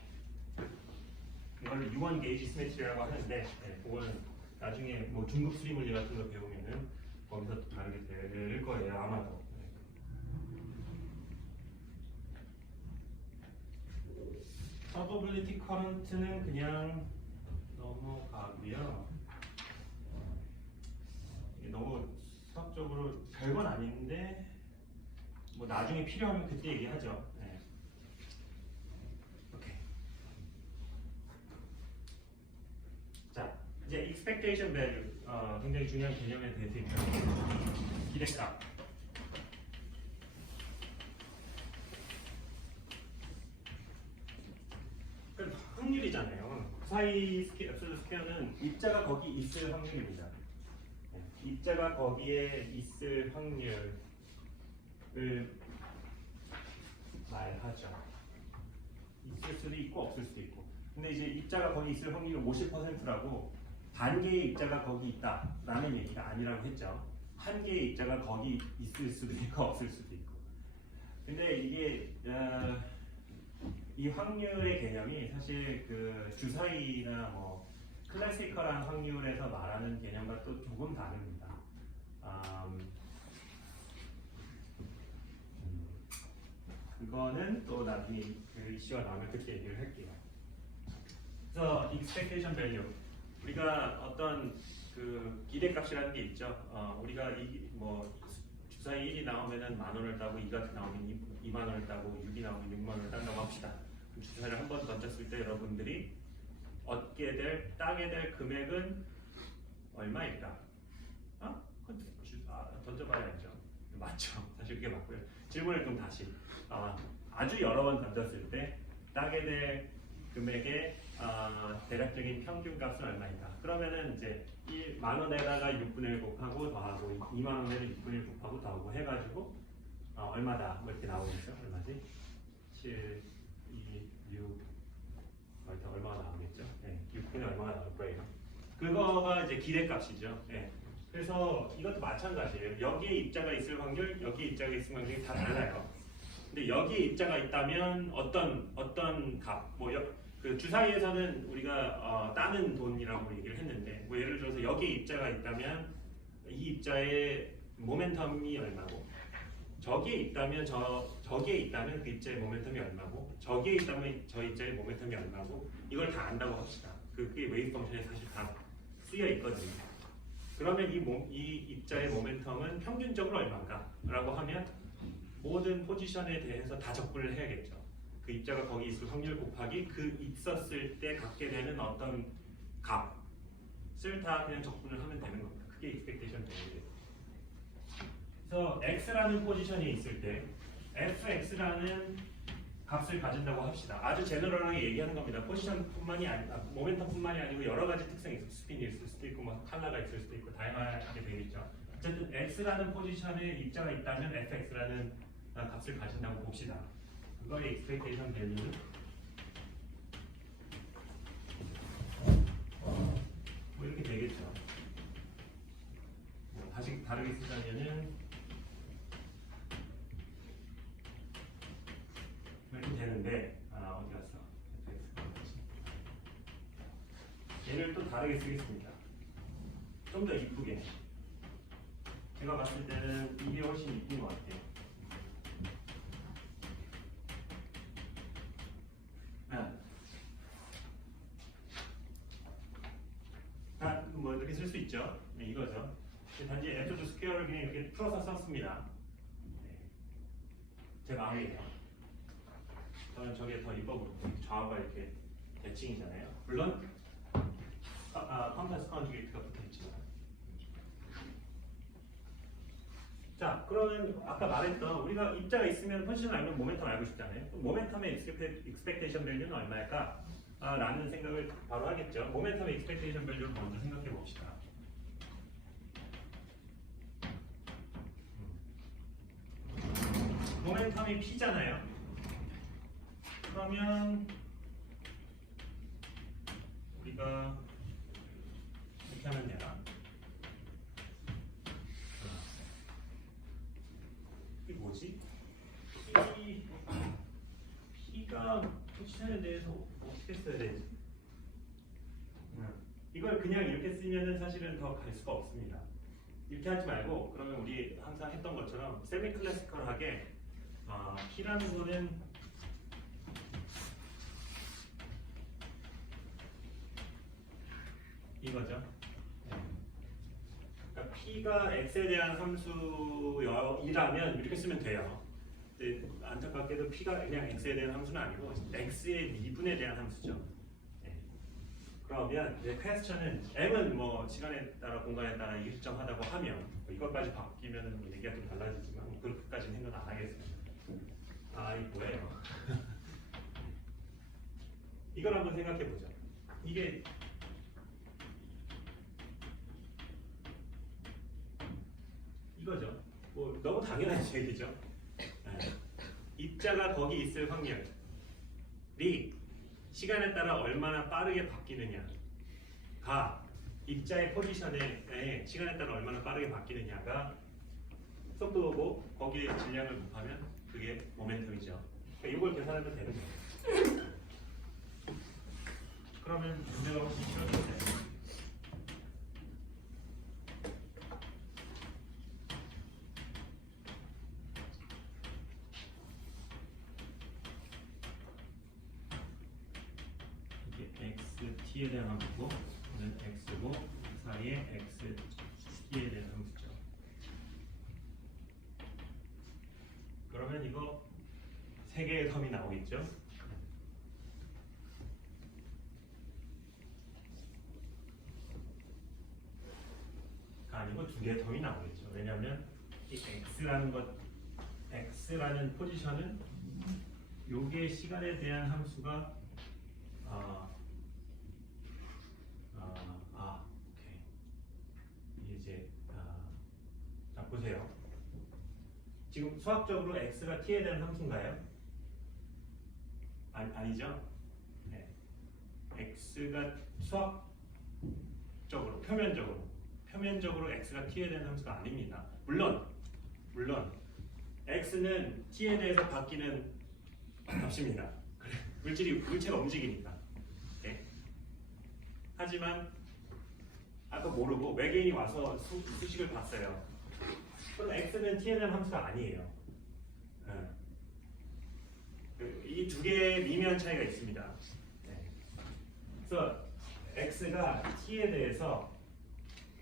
이걸 유언 게이지 시메트리라고 하는데, 네. 그거는 나중에 뭐 중급 수리 물리 같은 거 배우면은 거기서 또 다르게 될 거예요, 아마도. 서버빌리티 커런트는 그냥 넘어가고요. 이게 너무 수학적으로 별건 아닌데 뭐 나중에 필요하면 그때 얘기하죠. 네. 오케이. 자, 이제 expectation value 굉장히 중요한 개념에 대해서 얘기합니다. 기대값. 확률이잖아요. 사이 앱솔루트 스퀘어는 입자가 거기 있을 확률입니다. 입자가 거기에 있을 확률을 말하죠. 있을 수도 있고 없을 수도 있고. 근데 이제 입자가 거기 있을 확률이 50%라고 반 개의 입자가 거기 있다라는 얘기가 아니라고 했죠. 한 개의 입자가 거기 있을 수도 있고 없을 수도 있고. 근데 이게 이 확률의 개념이 사실 그 주사위나 뭐 클래시컬한 확률에서 말하는 개념과 또 조금 다릅니다. 그거는 또 나중에 그 이슈가 나오면 그때 얘기를 할게요. 그래서 expectation value, 우리가 어떤 그 기대값이라는 게 있죠. 우리가 뭐 주사위 1이 나오면은 10,000원을 따고 2가 나오면 20,000원을 따고 6이 나오면 60,000원을 딴다고 합시다. 주사위를 한 번 던졌을 때 여러분들이 따게 될 금액은 얼마일까? 던져봐야죠. 맞죠. 사실 그게 맞고요. 질문을 좀 다시. 아주 여러 번 던졌을 때 따게 될 금액의 대략적인 평균값은 얼마인가? 그러면은 이제 10,000원에다가 6분의 1 곱하고 더하고 20,000원에다 6분의 1 곱하고 더하고 해가지고 얼마다 뭐 이렇게 나오겠죠? 얼마지? 7, 2, 6 얼마가 나오겠죠? 네, 6분의 얼마가 나올 거예요. 그거가 이제 기대값이죠. 네. 그래서 이것도 마찬가지예요. 여기에 입자가 있을 확률, 여기에 입자가 있을 확률이 다 달라요. 근데 여기에 입자가 있다면 어떤 값, 그 주사위에서는 우리가 따는 돈이라고 얘기를 했는데, 뭐 예를 들어서 여기에 입자가 있다면 이 입자의 모멘텀이 얼마고, 저기에 있다면 저기에 있다면 그 입자의 모멘텀이 얼마고, 저기에 있다면 저 입자의 모멘텀이 얼마고, 이걸 다 안다고 합시다. 그게 웨이브 펑션에 사실 다 쓰여 있거든요. 그러면 이 입자의 모멘텀은 평균적으로 얼마인가라고 하면 모든 포지션에 대해서 다 적분을 해야겠죠. 그 입자가 거기 있을 확률 곱하기 그 있었을 때 갖게 되는 어떤 값을 다 그냥 적분을 하면 되는 겁니다. 그게 expectation value예요. 그래서 x라는 포지션이 있을 때 fx라는 값을 가진다고 합시다. 아주 제너럴하게 얘기하는 겁니다. 포지션뿐만이 모멘텀뿐만이 아니고 여러 가지 특성이 있어요. 스핀이 있을 수도 있고, 뭐 칼라가 있을 수도 있고, 다양하게 되겠죠. 어쨌든 x라는 포지션에 입자가 있다면 fx라는 값을 가진다고 봅시다. 그거의 expectation value는 뭐 이렇게 되겠죠. 다시 다르게 쓰자면은 이렇게 되는데 어디 갔어? 얘를 또 다르게 쓰겠습니다. 좀 더 이쁘게. 제가 봤을 때는 이게 훨씬 이쁜 것 같아요. 뭐 이렇게 쓸 수 있죠. 이거죠. 단지 에투드 스퀘어를 그냥 이렇게 풀어서 썼습니다. 네. 제 마음이에요. 저는 저게 더 이뻐 보이고 좌우가 이렇게 대칭이잖아요. 물론 컴퍼스 컨주게이트가 붙어있지만. 자, 그러면 아까 말했던 우리가 입자가 있으면 포지션 알면 모멘텀 알고 싶잖아요. 모멘텀의 익스펙테이션 밸류는 얼마일까? 라는 생각을 바로 하겠죠. 모멘텀의 익스펙테이션 밸류를 먼저 생각해 봅시다. 모멘텀이 P잖아요. 그러면 우리가 이렇게 하면 되나? 이게 뭐지? P가 포지션에 대해서 어떻게 써야 되지? 이걸 그냥 이렇게 쓰면은 사실은 더 갈 수가 없습니다. 이렇게 하지 말고 그러면 우리 항상 했던 것처럼 세미 클래시컬하게 P라는 거는 이거죠. 그러니까 P가 X에 대한 함수이라면 이렇게 쓰면 돼요. 근데 안타깝게도 P가 그냥 X에 대한 함수는 아니고 X의 미분에 대한 함수죠. 네. 그러면 이제 퀘스천은 M은 뭐 시간에 따라 공간에 따라 일정하다고 하면 이것까지 바뀌면 얘기가 좀 달라지지만 그렇게까지는 생각 안 하겠습니다. 이 뭐예요? 이걸 한번 생각해 보죠. 이게 이거죠. 뭐 너무 당연한 얘기죠. 입자가 거기 있을 확률이 시간에 따라 얼마나 빠르게 바뀌느냐가 입자의 포지션에 시간에 따라 얼마나 빠르게 바뀌느냐가 속도고 거기에 질량을 곱하면 그게 모멘텀이죠. 그러니까 이걸 계산하면 되는 거예요. 그러면 문제가 훨씬 쉬워졌어요. xt에 대한 함수고 이는 x고 사이에 xt에 대한 함수죠. 그러면 이거 세 개의 텀이 나오겠죠? 아니고 두 개의 텀이 나오겠죠. 왜냐하면 이 x라는 포지션은 요게 시간에 대한 함수가 오케이. 이제 자 보세요. 지금 수학적으로 x가 t에 대한 함수인가요? 아니죠. 네. x가 수학적으로 표면적으로 x가 t에 대한 함수가 아닙니다. 물론 x는 t에 대해서 바뀌는 값입니다. 물체가 움직이니까. 네. 하지만 아까 모르고 외계인이 와서 수식을 봤어요. 그럼 x는 t에 대한 함수가 아니에요. 이 두 개의 미묘한 차이가 있습니다. 네. 그래서 x가 t에 대해서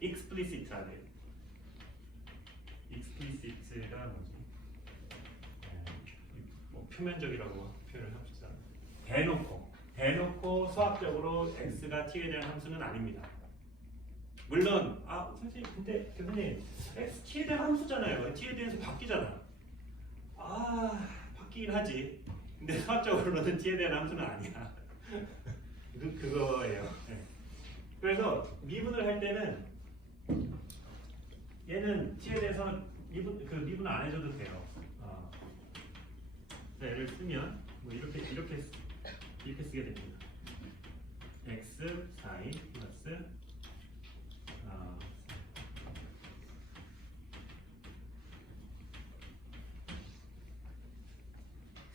explicit라는 explicit가 뭐지? 뭐 표면적이라고 표현을 합시다. 대놓고 수학적으로 x가 t에 대한 함수는 아닙니다. 물론 선생님 근데 교수님 x t에 대한 함수잖아요. t에 대해서 바뀌잖아. 바뀌긴 하지. 근데 수학적으로는 t에 대한 함수는 아니야. 그거예요. 네. 그래서 미분을 할 때는 얘는 t에 대해서는 미분을 안 해줘도 돼요. 예를 쓰면 뭐 이렇게 쓰게 됩니다. x 사인 플러스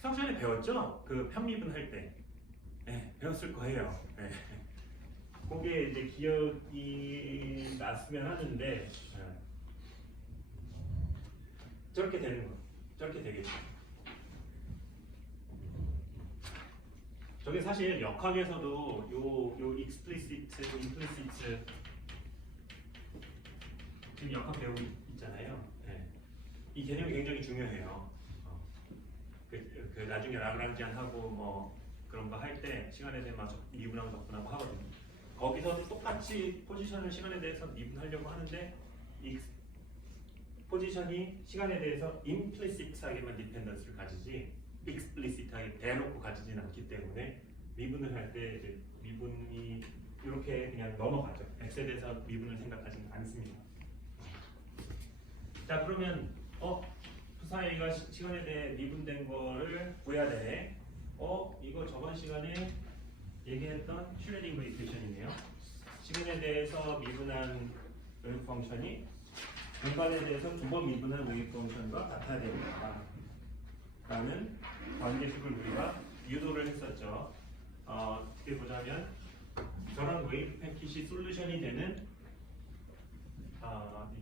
수학 시간에 배웠죠? 그 편미분 할 때. 네, 배웠을 거예요. 네. 그게 이제 기억이 났으면 하는데 저렇게 되는 거, 저렇게 되겠죠. 저게 사실 역학에서도 요 explicit, implicit 지금 역학 배우고 있잖아요. 네. 이 개념이 굉장히 중요해요. 그 나중에 라그랑지안하고 뭐 그런 거 할 때 시간에 대해서 미분하고 적분하고 하거든요. 거기서 똑같이 포지션을 시간에 대해서 미분하려고 하는데 이 포지션이 시간에 대해서 implicit하게만 디펜던스를 가지지 explicit하게 대놓고 가지진 않기 때문에 미분을 할 때 이제 미분이 이렇게 그냥 넘어가죠. x에 대해서 미분을 생각하지는 않습니다. 자 그러면 푸사이가 시간에 대해 미분된 거를 구해야 되네. 이거 저번 시간에 얘기했던 슐레딩거 이퀘이션이네요. 시간에 대해서 미분한 웨이브 펑션이 공간에 대해서 두 번 미분한 웨이브 펑션과 같아야 됩니다. 라는 관계식을 우리가 유도를 했었죠. 어떻게 보자면 저런 웨이브 패킷이 솔루션이 되는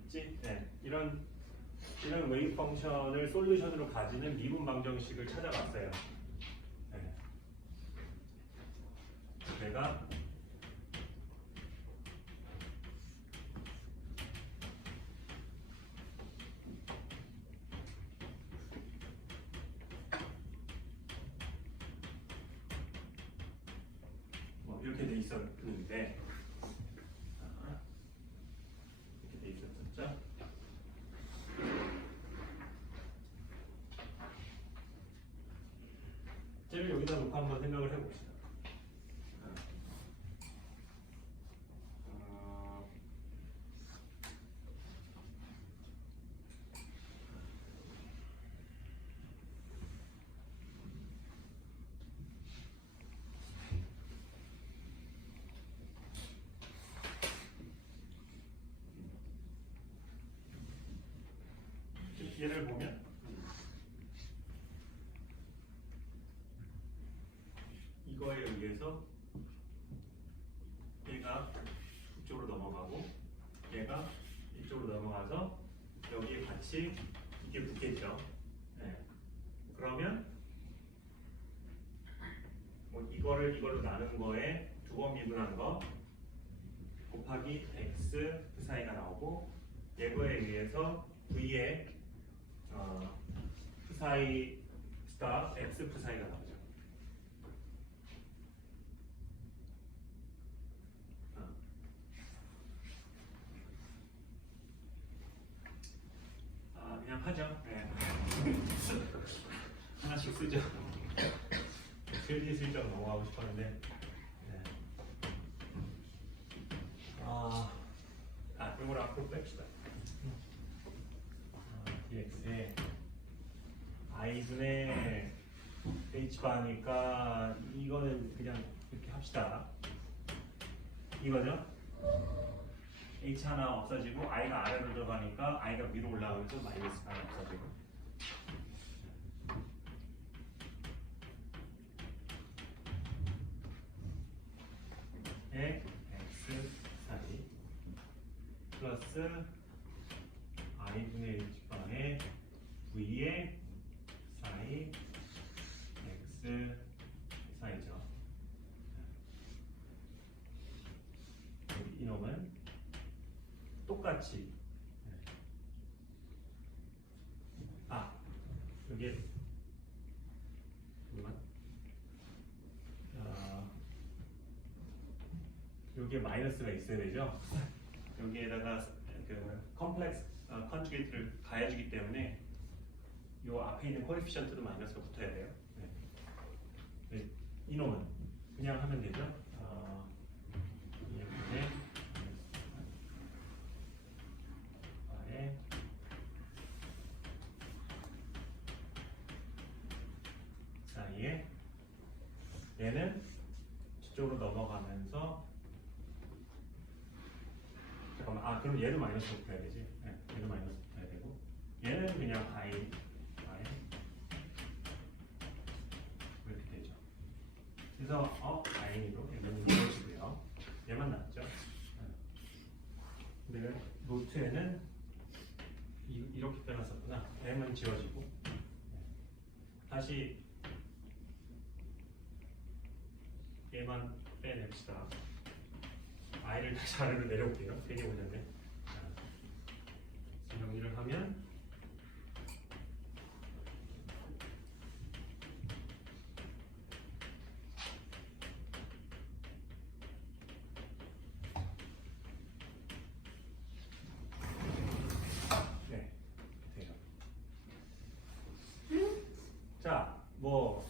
있지? 네, 이런 웨이브 펑션을 솔루션으로 가지는 미분 방정식을 찾아봤어요. 네. 내가 이렇게 돼 있었는데 이렇게 돼 있었죠. 쟤를 여기다 놓고 한번 생각을 해봅시다. 얘를 보면 이거에 의해서 얘가 이쪽으로 넘어가고 얘가 이쪽으로 넘어가서 여기에 같이 이게 붙겠죠. 네. 그러면 뭐 이걸로 나눈 거에 두 번 미분한 거 곱하기 x 그 사이가 나오고 얘거에 의해서 v의 푸사이 스타 x 푸사이가 나오죠. 그냥 하죠. 네. 하나씩 쓰죠. 슬쩍 넘어가고 싶었는데. 네. 이걸 앞으로 뺍시다. dx에 i분의 h바니까 이거는 그냥 이렇게 합시다. 이거죠? h 하나 없어지고 i가 아래로 들어가니까 i가 위로 올라가면서 마이너스 하나 없어지고 에 x 사이 플러스 i분의 h바에 v의 사이 x 사이죠. 이놈은 똑같이 여기에 여기에 마이너스가 있어야 되죠. 여기에다가 그 컴플렉스 컨주게이트를 가해주기 때문에 이 앞에 있는 코에피션트도 마이너스가 붙어야 돼요. 네. 이놈은 그냥 하면 되죠. 이렇게 사이에 얘는 저쪽으로 넘어가면서 잠깐만 그럼 얘도 마이너스 붙어야 되지. 네, 얘도 마이너스 붙어야 되고 얘는 그냥 i 이렇게 되죠. 그래서 i로 얘는 이어지고요. 얘만 남죠. 근데 노트에는 이렇게 빼놨었구나. 얘만 지워지고 다시 얘만 빼냅시다. i를 다시 아래로 내려올게요. 괜히 올렸네. 정리를 하면 네, 돼요. 자, 뭐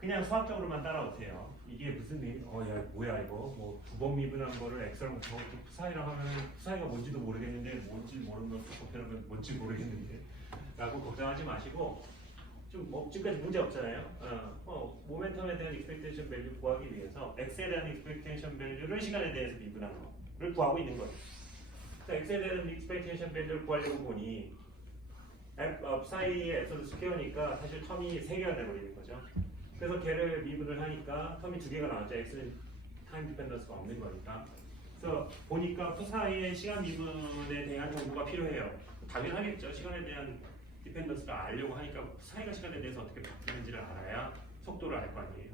그냥 수학적으로만 따라오세요. 이게 무슨 야 뭐야 이거 뭐 두 번 미분한 거를 엑셀로 푸사이라고 하면 푸사이가 뭔지도 모르겠는데 뭔지 모르는 거 곱하면 뭔지 모르겠는데 라고 걱정하지 마시고 좀 뭐 지금까지 문제 없잖아요. 모멘텀에 대한 익스펙테이션 밸류 구하기 위해서 x에 대한 익스펙테이션 밸류를 시간에 대해서 미분한 거를 구하고 있는 거예요. x에 대한 익스펙테이션 밸류를 구하려고 보니 사이에 x를 스퀘어니까 사실 텀이 3개가 돼버리는 거죠. 그래서 걔를 미분을 하니까 텀이 2개가 나왔죠. x는 타임 디펜던스가 없는 거니까. 그래서 보니까 푸사이의 시간 미분에 대한 정보가 필요해요. 당연하겠죠. 시간에 대한 디펜던스를 알려고 하니까 푸사이가 시간에 대해서 어떻게 바뀌는지를 알아야 속도를 알 거 아니에요.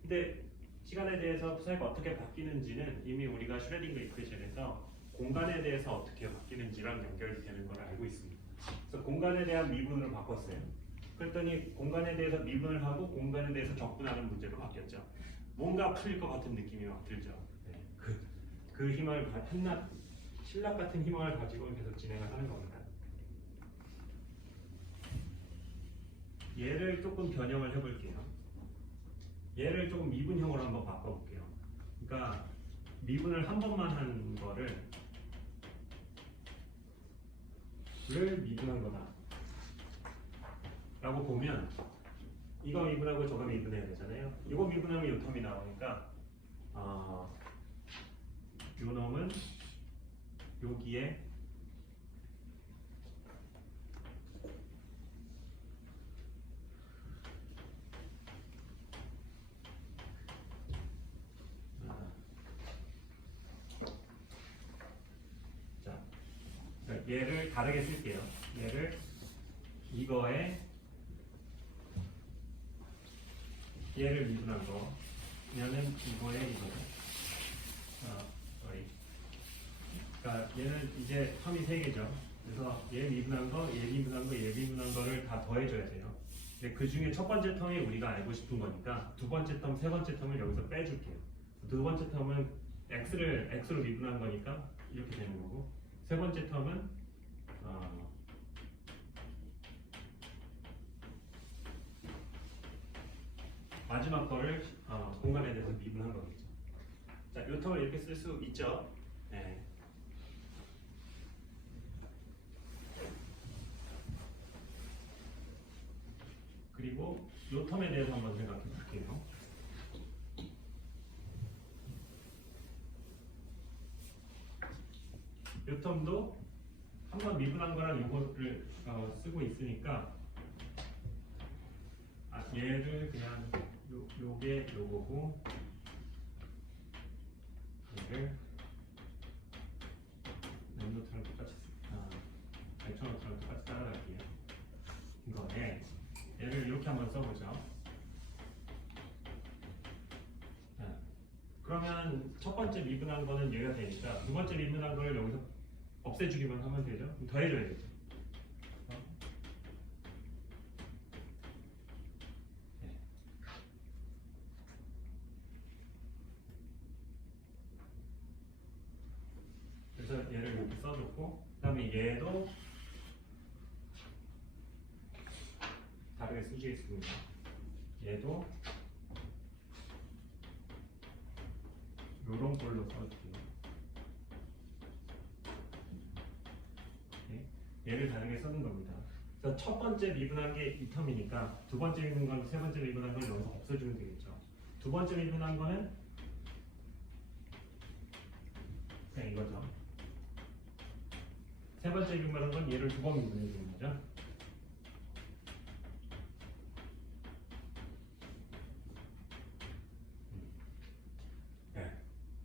근데 시간에 대해서 푸사이가 어떻게 바뀌는지는 이미 우리가 슈레딩거 이퀘이션에서 공간에 대해서 어떻게 바뀌는지랑 연결이 되는 걸 알고 있습니다. 그래서 공간에 대한 미분으로 바꿨어요. 그랬더니 공간에 대해서 미분을 하고 공간에 대해서 적분하는 문제로 바뀌었죠. 뭔가 풀릴 것 같은 느낌이 막 들죠. 네. 그 희망을 한낱 신락 같은 희망을 가지고 계속 진행을 하는 겁니다. 얘를 조금 변형을 해볼게요. 얘를 조금 미분형으로 한번 바꿔볼게요. 그러니까 미분을 한 번만 한 거를 미분한 거다 라고 보면 이거 미분하고 저거 미분해야 되잖아요. 이거 미분하면 요 텀이 나오니까 요 놈은 여기에 자, 얘를 다르게 쓸게요. 얘를 이거에 얘를 미분한 거 얘는 이거에 이거 그러니까 얘는 이제 텀이 3개죠. 그래서 얘 미분한 거, 얘 미분한 거, 얘 미분한 거를 다 더해줘야 돼요. 근데 그 중에 첫 번째 텀이 우리가 알고 싶은 거니까 두 번째 텀, 세 번째 텀을 여기서 빼줄게요. 두 번째 텀은 x를 x로 미분한 거니까 이렇게 되는 거고, 세 번째 텀은 마지막 거를 공간에 대해서 미분한 거겠죠. 자, 이 텀을 이렇게 쓸 수 있죠. 네. 그리고 이 텀에 대해서 한번 생각해 볼게요. 이 텀도 한번 미분한 거랑 이거를 쓰고 있으니까 얘를 그냥 요게 요거고 얘를 램노트랑 똑같이 벡터노트랑 똑같이 따라갈게요. 이거에 얘를 이렇게 한번 써보죠. 그러면 첫 번째 미분한 거는 얘가 되니까 두 번째 미분한 거를 여기서 없애주기만 하면 되죠. 더해줘야겠죠. 그래서 얘를 이렇게 써줬고, 그 다음에 얘도 다르게 쓰겠습니다. 얘도 요런 걸로 써줄게요. 얘를 다르게 써는 겁니다. 그래서 첫 번째 미분한 게 이 텀이니까 두 번째 미분한 건, 세 번째 미분한 걸 여기서 없애주면 되겠죠. 두 번째 미분한 거는 그냥 이거죠. 세 번째 미분한 건 얘를 두 번 미분해 주는 거죠.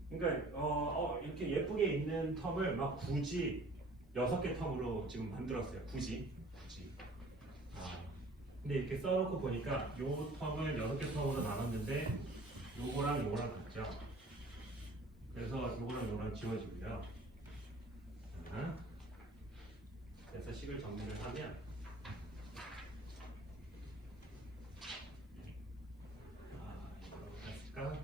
그러니까 이렇게 예쁘게 있는 텀을 막 굳이 6개 텀으로 지금 만들었어요. 굳이. 근데 이렇게 써놓고 보니까 요 텀을 6개 텀으로 나눴는데 요거랑 요거랑 같죠. 그래서 요거랑 요거랑 지워지고요. 해서 식을 정리를 하면 이거 했을까?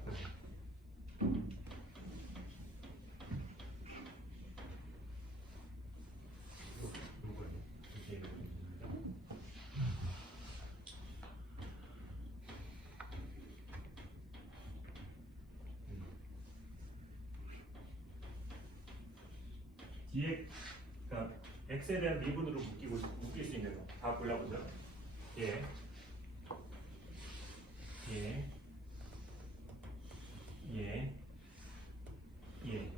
뒤에 그러니까 x에 대한 미분으로 묶일 수 있는 거 다 골라보죠. 예, 예, 예, 예.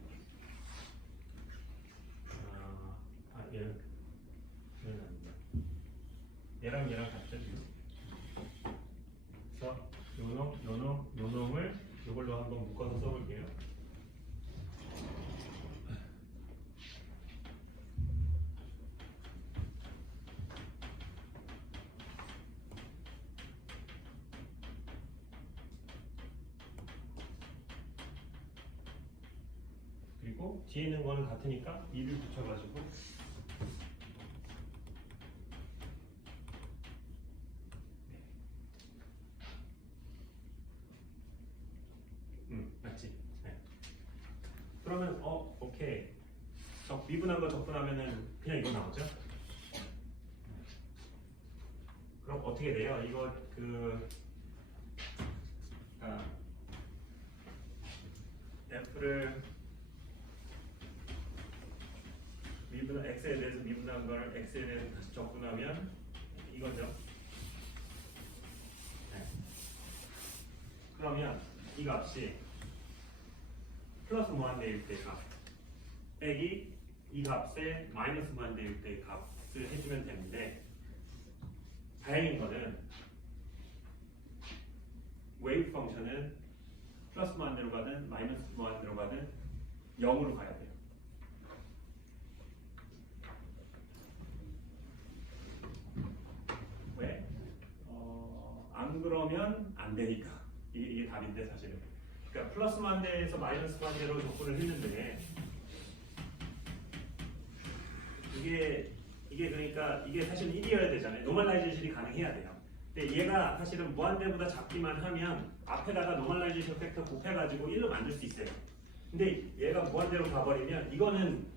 얘는 아니다. 얘랑 같죠 지금. 그래서 요 놈을 이걸로 한번 묶어서 써볼게요. 그리고 뒤에 있는 거는 같으니까 2를 붙여가지고 맞지? 네. 그러면 오케이. 미분한 거 적분하면은 그냥 이거 나오죠? 그럼 어떻게 돼요? 이거 F를 미분한 x에 대해서 미분한 걸 x에 대해서 다시 적분하면 이거죠. 네. 그러면 이 값이 플러스 무한대일 때 값 빼기 이 값에 마이너스 무한대일 때 값을 해주면 되는데, 다행인 거는 웨이브 펑션은 플러스 무한대로 가든 마이너스 무한대로 가든 0으로 가야 돼요. 왜? 안 그러면 안 되니까. 이게 답인데 사실은. 그러니까 플러스 무한대에서 마이너스 무한대로 접근을 했는데 이게 그러니까 이게 사실 1이어야 되잖아요. 노멀라이제이션이 가능해야 돼요. 근데 얘가 사실은 무한대보다 작기만 하면 앞에다가 노멀라이제이션 팩터 곱해가지고 1로 만들 수 있어요. 근데 얘가 무한대로 가버리면 이거는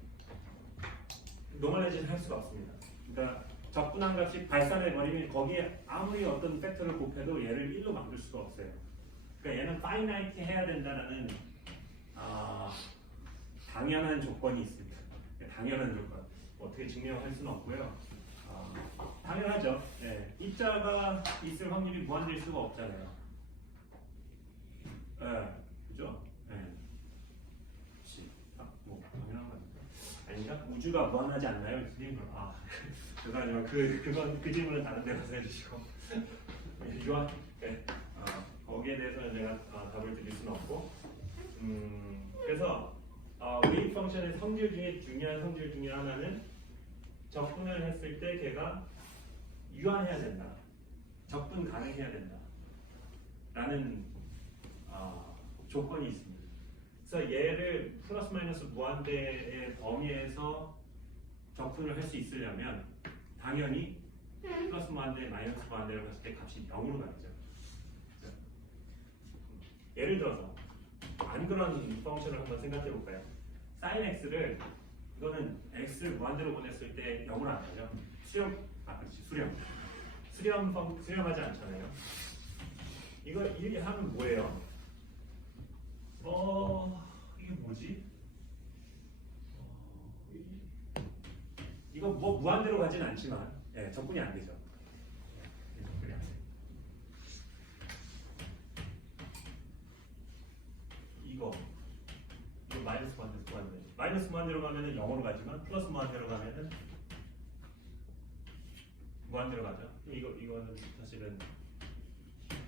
노멀라이제이션 할 수가 없습니다. 그러니까 적분한 값이 발산해버리면 거기에 아무리 어떤 팩터를 곱해도 얘를 1로 만들 수가 없어요. 그러니까 얘는 파이나이트 해야 된다는 당연한 조건이 있습니다. 당연한 조건. 어떻게 증명할 수는 없고요. 당연하죠. 네. 입자가 있을 확률이 무한대일 수가 없잖아요. 네. 그죠? 네. 뭐 당연한 겁니다. 아닌가? 우주가 무한하지 않나요? 그거 아니면 그 질문은 다른 데 가서 해주시고 유한. 네. 거기에 대해서는 제가 답을 드릴 수는 없고, 그래서 웨이브 펑션의 성질 중에 중요한 성질 중에 하나는 적분을 했을 때 걔가 유한해야 된다, 적분 가능해야 된다 라는 조건이 있습니다. 그래서 얘를 플러스 마이너스 무한대의 범위에서 적분을 할 수 있으려면 당연히 플러스 무한대 마이너스 무한대로 갔을 때 값이 0으로 가겠죠. 예를 들어서 안 그런 펑션을 한번 생각해 볼까요? sin x를, 이거는 x를 무한대로 보냈을 때 0으로 안 가죠. 수렴하지 않잖아요. 이거 이렇게 하면 뭐예요? 이게 뭐지? 이거 뭐 무한대로 가진 않지만, 적분이 안 되죠. 적분이 안 돼요. 이거 마이너스 무한대. 마이너스 무한대로 가면은 0으로 가지만 플러스 무한대로 가면은 무한대로 가죠. 이거는 사실은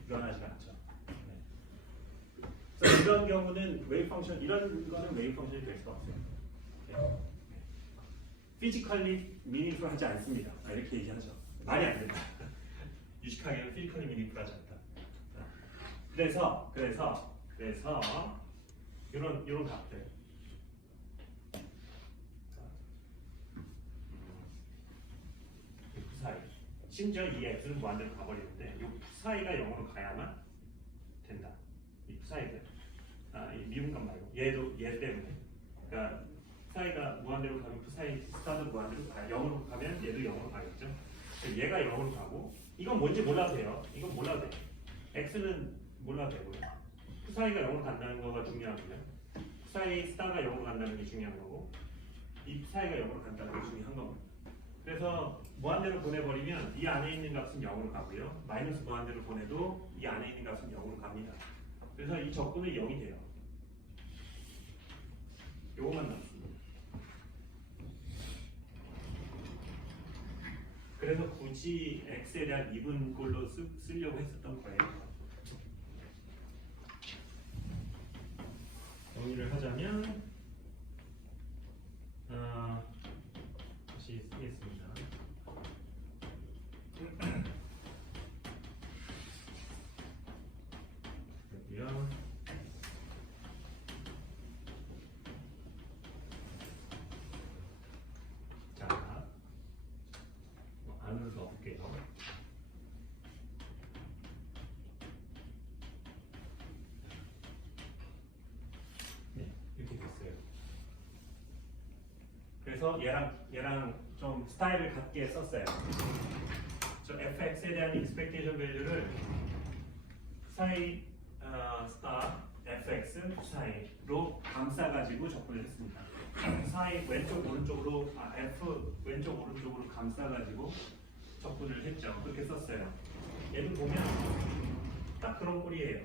유한하지가 않죠. 네. 그래서 이런 경우는 웨이브 펑션, 이거는 웨이브 펑션이 될 수가 없어요. 네. 피지컬리 미닝풀하지 않습니다. 이렇게 얘기하죠. 말이 안 된다. 유식하게는 피지컬리 미닝풀하지 않다. 그래서 이런 값들. 심지어 이 x는 무한대로 가버리는데 이 psi가 0으로 가야만 된다. 이 psi들. 이 미분값 말고 얘도 얘 때문에. 그러니까 psi가 무한대로 가면 psi 스타도 무한대로 가요. 0으로 가면 얘도 0으로 가겠죠. 얘가 0으로 가고 이건 뭔지 몰라도 돼요. 이건 몰라도 돼요. x는 몰라도 되고요. psi가 0으로 간다는 거가 중요하고요. psi 스타가 0으로 간다는 게 중요한 거고 이 psi가 0으로 간다는 게 중요한 겁니다. 그래서 무한대로 보내버리면 이 안에 있는 값은 0으로 가고요. 마이너스 무한대로 보내도 이 안에 있는 값은 0으로 갑니다. 그래서 이 적분은 0이 돼요. 요거만 남습니다. 그래서 굳이 x에 대한 미분꼴로 쓰려고 했었던 거예요. 정리를 하자면 다시 쓰겠습니다. 그리고요. 자, 안으로 넣어볼게요. 네, 이렇게 됐어요. 그래서 얘랑 좀 스타일을 같게 썼어요. 저 fx에 대한 expectation value를 psi 스타 fx psi로 감싸가지고 접근을 했습니다. psi 왼쪽 오른쪽으로 f 왼쪽 오른쪽으로 감싸가지고 접근을 했죠. 그렇게 썼어요. 얘도 보면 딱 그런 꼴이에요.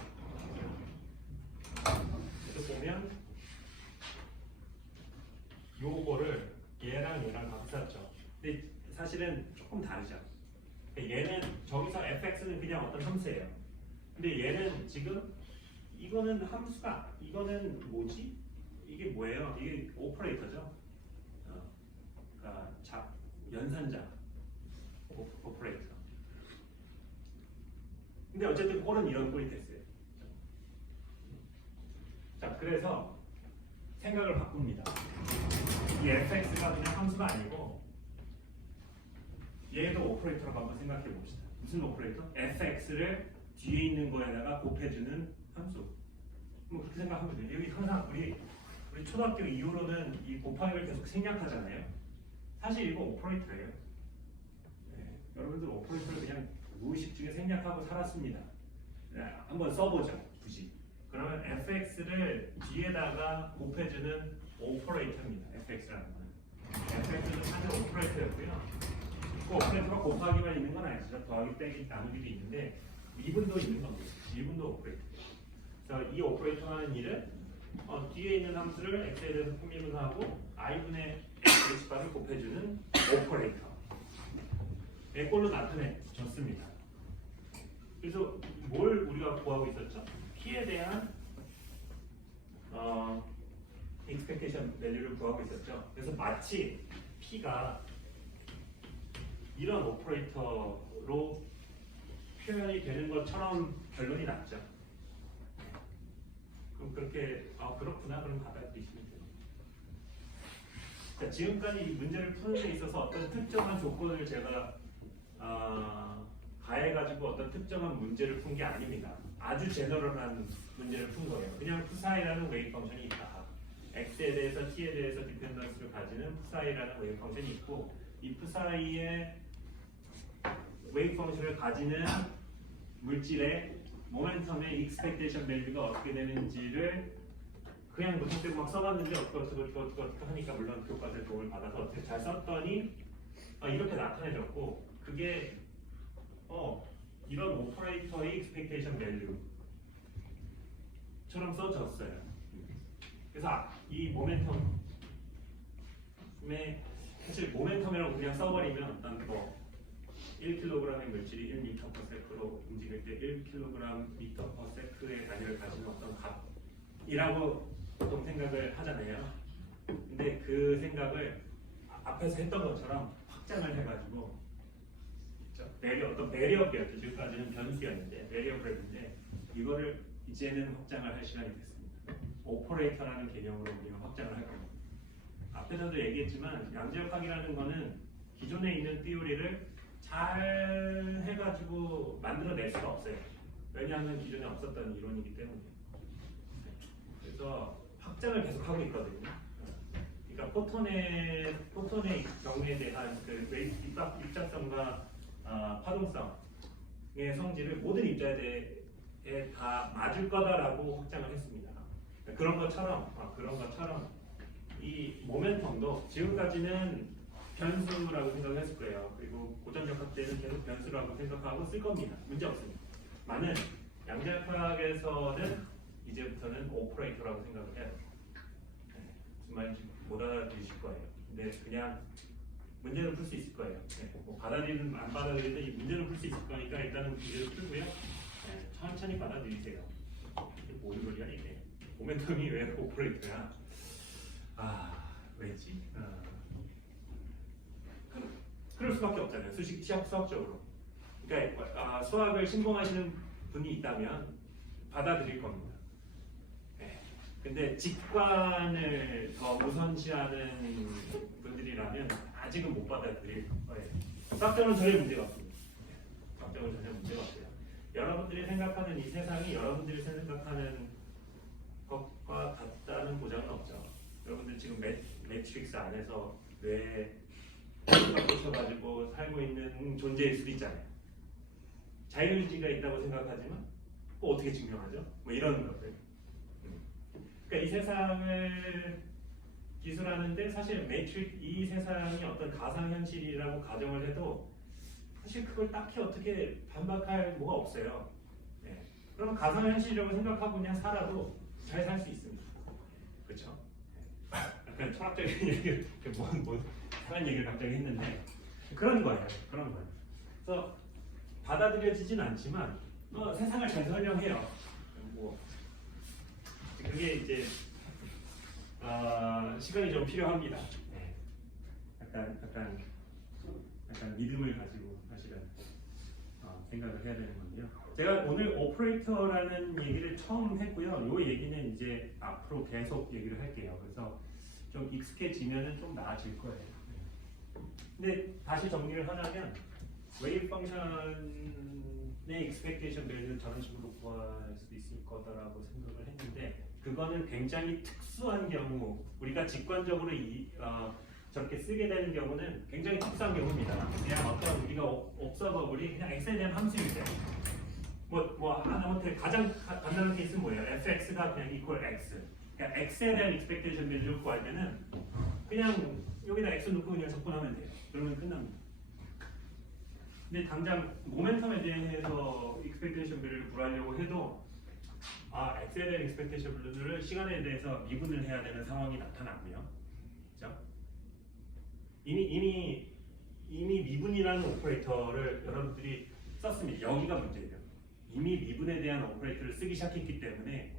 얘도 보면 요거를 얘랑 감쌌죠. 근데 사실은 조금 다르죠. 얘는 저기서 fx는 그냥 어떤 함수예요. 근데 얘는 지금 이거는 함수가 이거는 뭐지? 이게 뭐예요? 이게 오퍼레이터죠. 그러니까 연산자 오퍼레이터. 근데 어쨌든 꼴은 이런 꼴이 됐어요. 자, 그래서 생각을 바꿉니다. 이 fx가 그냥 함수가 아니고 얘도 오퍼레이터라고 한번 생각해 봅시다. 무슨 오퍼레이터? fx를 뒤에 있는 거에다가 곱해주는 함수. 뭐 그렇게 생각하면 돼요. 여기 항상 우리 초등학교 이후로는 이 곱하기를 계속 생략하잖아요. 사실 이거 오퍼레이터예요. 네, 여러분들 오퍼레이터를 그냥 무의식 중에 생략하고 살았습니다. 네, 한번 써보죠. 굳이. 그러면 fx를 뒤에다가 곱해주는 오퍼레이터입니다. fx라는 거는. fx는 사실 오퍼레이터였고요. 그 오퍼레이터가 곱하기만 있는 건 아니죠. 더하기, 빼기, 나누기도 있는데 미분도 있는 겁니다. 미분도 오퍼레이터. 그래서 이 오퍼레이터가 하는 일은 뒤에 있는 함수를 x에 대해서 분미분하고 i분의 x바를 곱해주는 오퍼레이터. 꼴로 나타내줬습니다. 그래서 뭘 우리가 구하고 있었죠? p에 대한 expectation value를 구하고 있었죠. 그래서 마치 p가 이런 오퍼레이터로 표현이 되는 것처럼 결론이 났죠. 그럼 그렇게 그렇구나 그럼 받아들이시면 돼요. 자, 지금까지 이 문제를 푸는 데 있어서 어떤 특정한 조건을 제가 가해가지고 어떤 특정한 문제를 푼 게 아닙니다. 아주 제너럴한 문제를 푼 거예요. 그냥 psi라는 웨이브 펑션이 있다. x에 대해서 t에 대해서 디펜던스를 가지는 psi라는 웨이브 펑션이 있고 이 psi의 웨이브 펑션을 가지는 물질의 모멘텀의 expectation value가 어떻게 되는지를 그냥 무슨 때문에 막 써봤는데 어떻게 하니까 물론 교과서의 도움을 받아서 어떻게 잘 썼더니 이렇게 나타내졌고 그게 이런 오퍼레이터의 expectation value처럼 써졌어요. 그래서 이 모멘텀의 사실 모멘텀이라고 그냥 써버리면 어떤 1kg의 물질이 1m/s로 움직일 때 1kg/m의 단위를 가지는 어떤 값이라고 보통 생각을 하잖아요. 근데 그 생각을 앞에서 했던 것처럼 확장을 해가지고 어떤 배리업이었죠. 지금까지는 변수였는데 배리업을 했는데 이거를 이제는 확장을 할 시간이 됐습니다. 오퍼레이터라는 개념으로 우리가 확장을 할 겁니다. 앞에서도 얘기했지만 양자역학이라는 거는 기존에 있는 띠오리를 잘 해가지고 만들어낼 수가 없어요. 왜냐하면 기존에 없었던 이론이기 때문에. 그래서 확장을 계속 하고 있거든요. 그러니까 포톤의 경우에 대한 그 입작성과 파동성의 성질을 모든 입자에 다 맞을 거다라고 확장을 했습니다. 그런 것처럼 이 모멘텀도 지금까지는 변수라고 생각했을 거예요. 그리고 고전적합 때는 계속 변수라고 생각하고 쓸 겁니다. 문제 없습니다. 많은 양자역학에서는 이제부터는 오퍼레이터라고 생각을 해야 돼요. 무슨 말인지 못 알아들으실 거예요. 근데 그냥 문제는 풀 수 있을 거예요. 뭐 받아들이든 안 받아들이든 이 문제는 풀 수 있을 거니까 일단은 문제를 풀고요. 천천히 받아들이세요. 이게 뭔 소리야 이게? 모멘텀이 왜 오퍼레이터야? 왜지? 그럴 수밖에 없잖아요. 수학적으로. 그러니까 수학을 신봉하시는 분이 있다면 받아들일 겁니다. 근데 직관을 더 우선시하는 분들이라면 아직은 못 받아들일 거예요. 수학적으로는 전혀 문제가 없습니다. 수학적으로 전혀 문제가 없어요. 여러분들이 생각하는 이 세상이 여러분들이 생각하는 것과 같다는 보장은 없죠. 여러분들 지금 매트릭스 안에서 뇌에 꽂혀가지고 살고 있는 존재일 수도 있잖아요. 자유의지가 있다고 생각하지만 어떻게 증명하죠? 뭐 이런 것들. 그러니까 이 세상을 기술하는데 사실 이 세상이 어떤 가상현실이라고 가정을 해도 사실 그걸 딱히 어떻게 반박할 뭐가 없어요. 그러면 가상현실이라고 생각하고 그냥 살아도 잘 살 수 있습니다. 그렇죠? 약간 철학적인 얘기를 사는 얘기를 갑자기 했는데 그런 거예요. 그래서 받아들여지진 않지만 세상을 잘 설명해요. 뭐 그게 이제 시간이 좀 필요합니다. 약간 믿음을 가지고 사실은 생각을 해야 되는 건데요. 제가 오늘 오퍼레이터라는 얘기를 처음 했고요. 이 얘기는 이제 앞으로 계속 얘기를 할게요. 그래서 좀 익숙해지면은 좀 나아질 거예요. 근데 다시 정리를 하자면 웨이브 펑션의 익스펙테이션 밸류를 저런 식으로 구할 수 있을 거다라고 생각을 했는데 그거는 굉장히 특수한 경우 우리가 직관적으로 저렇게 쓰게 되는 경우는 굉장히 특수한 경우입니다. 그냥 어떤 우리가 옵서버블이 그냥 x에 대한 함수일 때 하다못해 가장 간단한 케이스는 뭐예요? fx가 그냥 equal x. 그러니까 x에 대한 expectation value를 구할 때는 그냥 여기다 x 넣고 그냥 접근하면 돼요. 그러면 끝납니다. 근데 당장 모멘텀에 대해서 expectation value를 구하려고 해도 x에 대한 expectation value를 시간에 대해서 미분을 해야 되는 상황이 나타나고요. 그렇죠? 이미 미분이라는 오퍼레이터를 여러분들이 썼습니다. 여기가 문제예요. 이미 미분에 대한 오퍼레이터를 쓰기 시작했기 때문에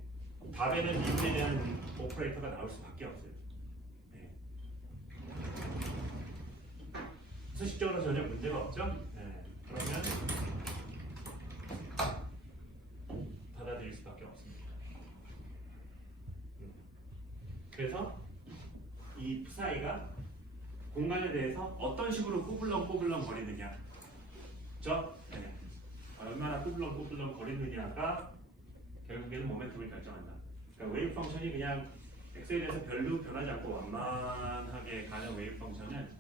답에는 미분에 대한 오퍼레이터가 나올 수밖에 없어요. 수식적으로 전혀 문제가 없죠? 그러면 받아들일 수밖에 없습니다. 그래서 이 psi가 공간에 대해서 어떤 식으로 꾸불렁꾸불렁 거리느냐, 그렇죠? 얼마나 꾸불렁꾸불렁 거리느냐가 결국에는 모멘텀을 결정한다. 그러니까 웨이브 펑션이 그냥 x에 대해서 별로 변하지 않고 완만하게 가는 웨이브 펑션은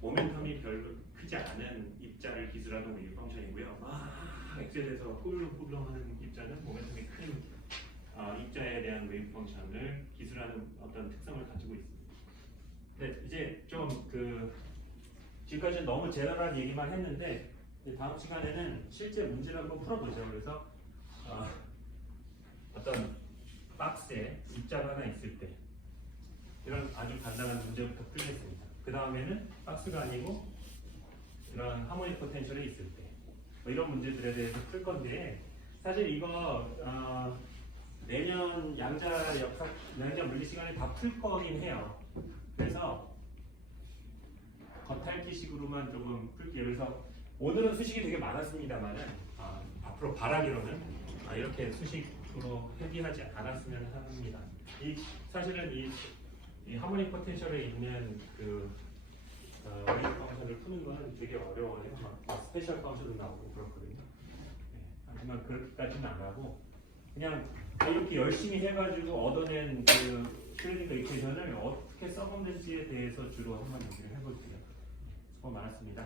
모멘텀이 별로 크지 않은 입자를 기술하는 웨이브 펑션이고요. x에 대해서 꾸불렁꾸불렁하는 입자는 모멘텀이 큰 입자에 대한 웨이브 펑션을 기술하는 어떤 특성을 가지고 있습니다. 네, 이제 좀 지금까지는 너무 제너럴한 얘기만 했는데 다음 시간에는 실제 문제를 한번 풀어보죠. 그래서 어떤 박스에 입자가 하나 있을 때 이런 아주 간단한 문제부터 풀겠습니다. 그 다음에는 박스가 아니고 이런 하모닉 포텐셜에 있을 때 이런 문제들에 대해서 풀 건데 사실 이거 내년 양자 물리 시간에 다 풀 거긴 해요. 그래서 겉핥기식으로만 조금 풀게요. 그래서 오늘은 수식이 되게 많았습니다만은 앞으로 바라기로는 이렇게 수식으로 헤비하지 않았으면 합니다. 사실은 이 하모닉 포텐셜에 있는 웨이브 펑션을 푸는 거는 되게 어려워요. 막 스페셜 펑션도 나오고 그렇거든요. 네, 하지만 그렇게까지는 안 하고 그냥 이렇게 열심히 해가지고 얻어낸 그 슈레딩거 이퀘이션을 어떻게 써먹는지에 대해서 주로 한번 얘기를 해볼게요. 수고 많았습니다.